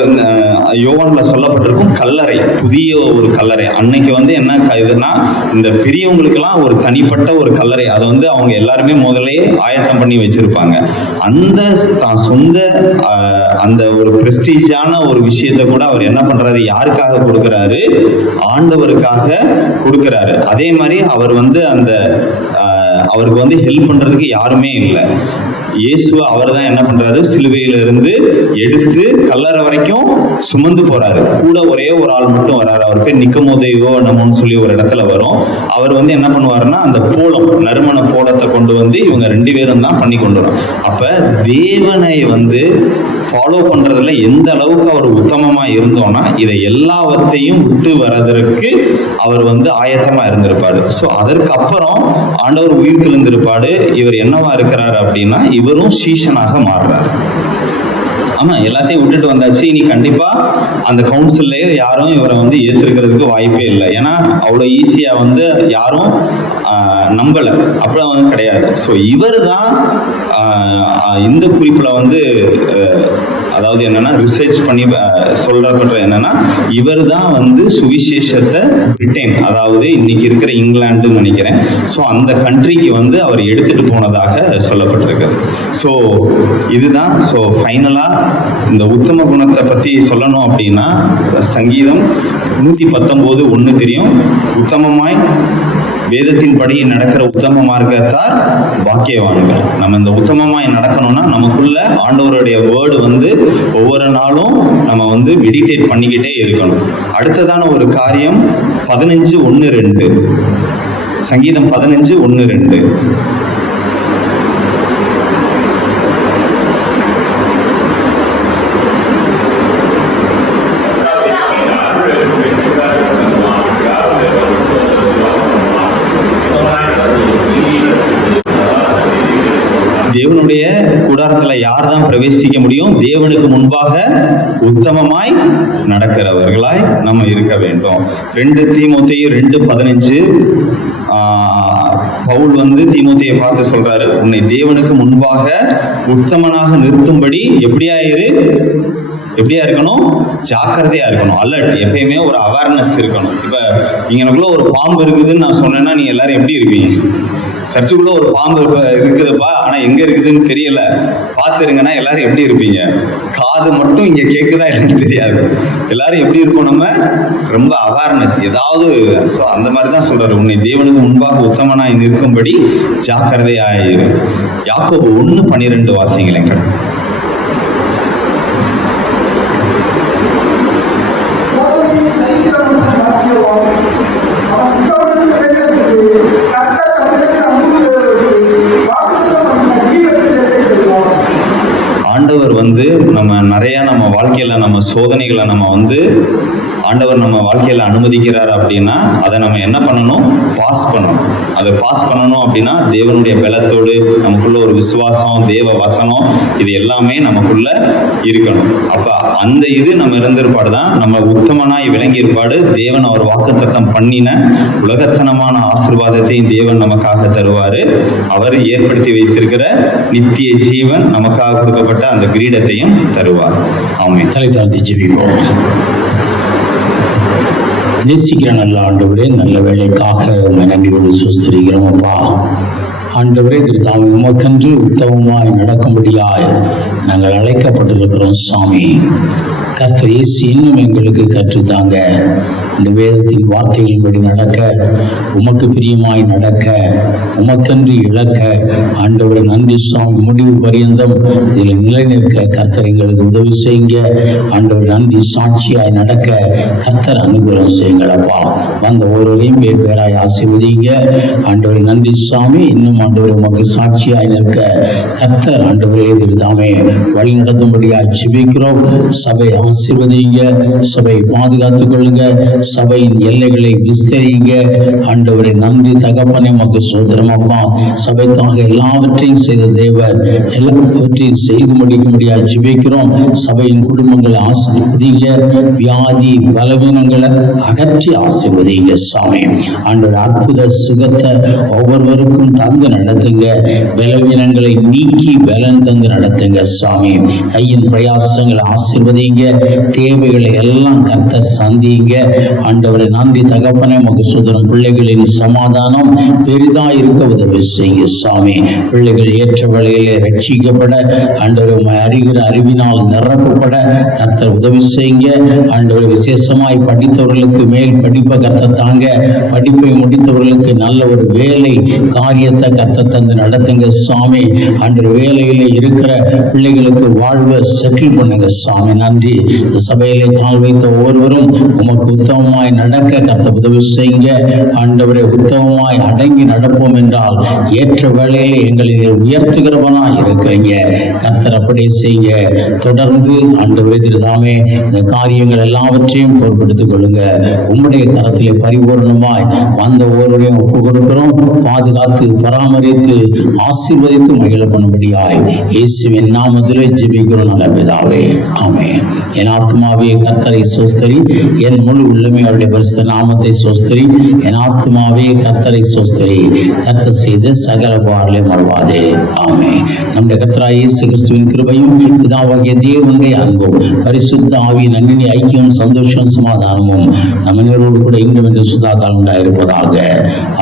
யோவான்ல சொல்லப்பட்டிருக்கும் கல்லறை, புதிய ஒரு கல்லறை. அன்னைக்கு என்ன இதுனா, இந்த பெரியவங்களுக்கெல்லாம் ஒரு தனிப்பட்ட ஒரு கல்லறை, அதை அவங்க எல்லாருமே முதல்ல ஆயத்தம் பண்ணி வச்சிருப்பாங்க. அந்த சொந்த அந்த ஒரு பிரஸ்டீஜான ஒரு விஷயத்தை கூட அவர் என்ன பண்றாரு, யாருக்காக கொடுக்கிறாரு? ஆண்டவருக்காக கொடுக்கிறாரு. அதே மாதிரி அவர் அந்த அவருக்கு ஹெல்ப் பண்றதுக்கு யாருமே இல்லை. இயேசுவை அவர் தான் என்ன பண்றாரு, சிலுவையில இருந்து எடுத்து கல்லறை வரைக்கும் சுமந்து போறாரு. கூட ஒரே ஒரு ஆள் மட்டும் வராரு. அவர் பேர் நிக்கமோதேயோ என்னமோன்னு சொல்லி ஒரு இடத்துல வரும். அவர் என்ன பண்ணுவாருன்னா, அந்த போலம், நறுமண போலத்தை கொண்டு இவங்க 2 பேரும் தான் பண்ணி கொண்டு வரும். அப்ப தேவனை ஃபாலோ பண்றதுல எந்த அளவுக்கு அவர் உத்தமமா இருந்தோம்னா, இதை எல்லாவற்றையும் விட்டு வர்றதற்கு அவர் ஆயத்தமா இருந்திருப்பாரு. ஸோ அதற்கு அப்புறம் ஆண்டவர் உயிர் தெழுந்திருப்பாடு. இவர் என்னவா இருக்கிறாரு அப்படின்னா, இவரும் சீஷனாக மாறுறாரு. ஆமா, எல்லாத்தையும் விட்டுட்டு வந்தாச்சு. இனி கண்டிப்பா அந்த கவுன்சில்ல யாரும் இவரை ஏற்றிருக்கிறதுக்கு வாய்ப்பே இல்லை. ஏன்னா அவ்வளோ ஈஸியா யாரும் நம்பல, அப்படி கிடையாது. ஸோ இவர் தான் இந்த குறிப்புல அதாவது என்னன்னா, ரிசர்ச் பண்ணி சொல்றப்பட்ட என்னன்னா, இவர் தான் சுவிசேஷத்தை பிரிட்டன், அதாவது இன்னைக்கு இருக்கிற இங்கிலாந்துன்னு நினைக்கிறேன், ஸோ அந்த கண்ட்ரிக்கு அவர் எடுத்துட்டு போனதாக சொல்லப்பட்டிருக்கு. ஸோ இதுதான். ஸோ ஃபைனலா இந்த உத்தம குணத்தை பத்தி சொல்லணும் அப்படின்னா, சங்கீதம் 119:1 தெரியும். உத்தமமாய் வேதத்தின் படி நடக்கிற உத்தம மார்க்கத்தார் பாக்கியவான்கள். நம்ம இந்த உத்தமமாய் நடக்கணும்னா, நமக்குள்ள ஆண்டவருடைய வேர்டு ஒவ்வொரு நாளும் நம்ம மெடிடேட் பண்ணிக்கிட்டே இருக்கணும். அடுத்ததான ஒரு காரியம் 15:1-2, சங்கீதம் 15:1-2. தேவனுடைய கூடாரத்துல யார் தான் பிரவேசிக்க முடியும்? தேவனுக்கு முன்பாக உத்தமமாய் நடக்கிறவர்களாய் நம்ம இருக்க வேண்டும். 2 தீமோத்தேயு 2:15 பவுல் தீமோத்தேயை பார்த்து சொல்றாரு, உன்னை தேவனுக்கு முன்பாக உத்தமனாக நிறுத்தும்படி எப்படியா இருக்கணும்? ஜாக்கிரதையா இருக்கணும். அலர்ட், எப்பயுமே ஒரு அவேர்னஸ் இருக்கணும். இப்ப இங்கனக்குள்ள ஒரு பாம்பு இருக்குதுன்னு நான் சொன்னேன்னா நீங்க எல்லாரும் எப்படி இருப்பீங்க? சர்ச்சுக்குள்ள ஒரு பாம்பு இருக்குதுப்பா, ஆனா எங்க இருக்குதுன்னு தெரியல, பாத்துருங்கன்னா எல்லாரும் எப்படி இருப்பீங்க? காது மட்டும் இங்க கேக்குதா எனக்கு தெரியாது. எல்லாரும் எப்படி இருக்கும்? நம்ம ரொம்ப அவேர்னஸ் ஏதாவது. அந்த மாதிரிதான் சொல்றாரு, உன்னை தேவனுக்கு முன்பாக உத்தமனாய் நிற்கும்படி ஜாக்கிரதையாயிரு. யாக்கோபு 1:12 வாசிங்களேங்க. ஆண்டவர் நம்ம வாழ்க்கையில நம்ம சோதனைகளை ஆண்டவர் நம்ம வாழ்க்கையில அனுமதிக்கிறார் அப்படின்னா, அதை நம்ம என்ன பண்ணணும்? பாஸ் பண்ணணும். அதை பாஸ் பண்ணணும் அப்படின்னா, தேவனுடைய பலத்தோடு நமக்குள்ள ஒரு விசுவாசம், தேவ வசனம், இது எல்லாமே நமக்குள்ள இருக்கணும். அப்ப அந்த நம்ம இருந்திருப்பாடுதான் நம்ம உத்தமனாய் விளங்கி இருப்பாடு. தேவன் அவர் வாக்குத்தத்தம் பண்ணின உலகத்தனமான ஆசீர்வாதத்தையும் தேவன் நமக்காக தருவாரு. அவர் ஏற்படுத்தி வைத்திருக்கிற நித்திய ஜீவன், நமக்காக கொடுக்கப்பட்ட அந்த கிரீடத்தையும் தருவார். ஆமென். தலை தாழ்த்தி ஜெபிப்போம். நேசிக்கிற நல்ல ஆண்டவரே, நல்ல வேலைக்காக உண்மை நன்றியோடு சுஸ்திரிக்கிறோம் அப்பா. ஆண்டவரே, தாம் உமக்கென்று உத்தமமாய் நடக்கும்படியாய் நாங்கள் அழைக்கப்பட்டிருக்கிறோம் சாமி. கர்த்தர் இயேசு இன்னும் எங்களுக்கு கற்றுத்தாங்க. இந்த வேதத்தின் வார்த்தைகளின்படி நடக்க, உமக்கு பிரியமாய் நடக்க, உமக்கென்று இழக்க ஆண்டவரை நன்றி சாமி. முடிவு பரியந்தம் இதில் நிலை நிற்க கர்த்தர் எங்களுக்கு உதவி செய்யுங்க. ஆண்டவர் நன்றி சாட்சியாய் நடக்க கர்த்தர் அனுகிரகம் செய்யுங்களப்பா. வந்த ஒருவரையும் பேர் பேராய் ஆசீர்வதிங்க ஆண்டவரை நன்றி சாமி. இன்னும் ஆண்டவர் உமக்கு சாட்சியாய் நிற்க கர்த்தர் ஆண்டவரே தாமே வழி நடத்தும்படியாக ஜெபிக்கிறோம். சபை ஆசீர்வதிங்க, சபை பாதுகாத்துக் கொள்ளுங்க, சபையின் எல்லைகளை விஸ்தரிங்க. ஆண்டவரே நன்றி தகப்பனே, உமக்கு ஸ்தோத்திரம் அப்பா. சபைக்காக எல்லாவற்றையும் செய்த தேவன் எல்லாவற்றையும் செய்து முடிக்கும்படியாக ஜெபிக்கிறோம். சபையின் குடும்பங்களை ஆசீர்வதிங்க, வியாதி பலவீனங்களை அகற்றி ஆசீர்வதிங்க சாமி. ஆண்டவர் அற்புத சுகத்தை ஒவ்வொருவருக்கும் தந்து நடத்துங்க, பலவீனங்களை நீக்கி பலன் தந்து நடத்துங்க சாமி. கையின் பிரயாசங்களை ஆசீர்வதிங்க, தேவைகளை எல்லாம் கத்த சந்திங்க. ஆண்டவரை நன்றி தகப்பனே, உமக்கு ஸ்தோத்திரம். பிள்ளைகளின் சமாதானம் பெரிதா இருக்க உதவி செய்யுங்க சாமி. பிள்ளைகள் ஏற்ற வேளையிலே ரட்சிக்கப்பட, ஆண்டவரை அறிகிற அறிவினால் நிரப்பப்பட கர்த்தர் உதவி செய்யுங்க. ஆண்டவரை விசேஷமாய் படித்தவர்களுக்கு மேல் படிப்பை கர்த்தர் தாங்க, படிப்பை முடித்தவர்களுக்கு நல்ல ஒரு வேலை காரியத்தை கர்த்தர் தந்து நடத்துங்க சாமி. அன்று வேலையில இருக்கிற பிள்ளைகளுக்கு வாழ்வை செட்டில் பண்ணுங்க சாமி. நன்றி. சபையிலே கால் வைத்த ஒவ்வொருவரும் உமக்கு உத்தமமாய் நடக்க கர்த்தர் உதவி செய்யுங்க. ஆண்டவரை உத்தமமாய் அடங்கி நடப்போம் என்றால் ஏற்ற வேளையிலே எங்களை உயர்த்துகிறவனாய் இருக்கிறீங்க கர்த்தர். அப்படியே செய்ய தொடர்ந்து ஆண்டவரே திருதாமே இந்த காரியங்கள் எல்லாவற்றையும் பொறுப்படுத்திக் கொள்ளுங்க. உம்முடைய கரத்திலே பரிபூர்ணமாய் வந்த ஒவ்வொருவரையும் ஒப்பு கொடுக்கிறோம். பாதுகாத்து பராமரித்து ஆசீர்வதித்து மகிழ பண்ணும்படியாய் இயேசுவின் நாமத்திலே ஜெபிக்கிறோம் நல்ல பிதாவே, ஆமென். என் ஆத்மாவே கர்த்தரை சோஸ்தரி, என் முழு உள்ளமே அவருடைய பரிசுத்த நாமத்தை சோஸ்தரி. என் ஆத்மாவே கர்த்தரை சோஸ்தரி, கர்த்தர் செய்த சகல உபகாரங்களையும் மறவாதே, ஆமென். நம்முடைய கர்த்தராகிய இயேசு கிறிஸ்துவின் கிருபையும் பிதாவாகிய தேவனுடைய அன்பும் பரிசுத்த ஆவியின் அன்பின் ஐக்கியம் சந்தோஷம் சமாதானமும் நம்ம அனைவரோடு கூட இன்றும் என்று சுதா காலம் உண்டாயிருப்பதாக,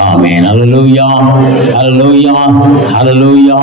ஆமென். அல்லேலூயா, அல்லேலூயா, அல்லேலூயா.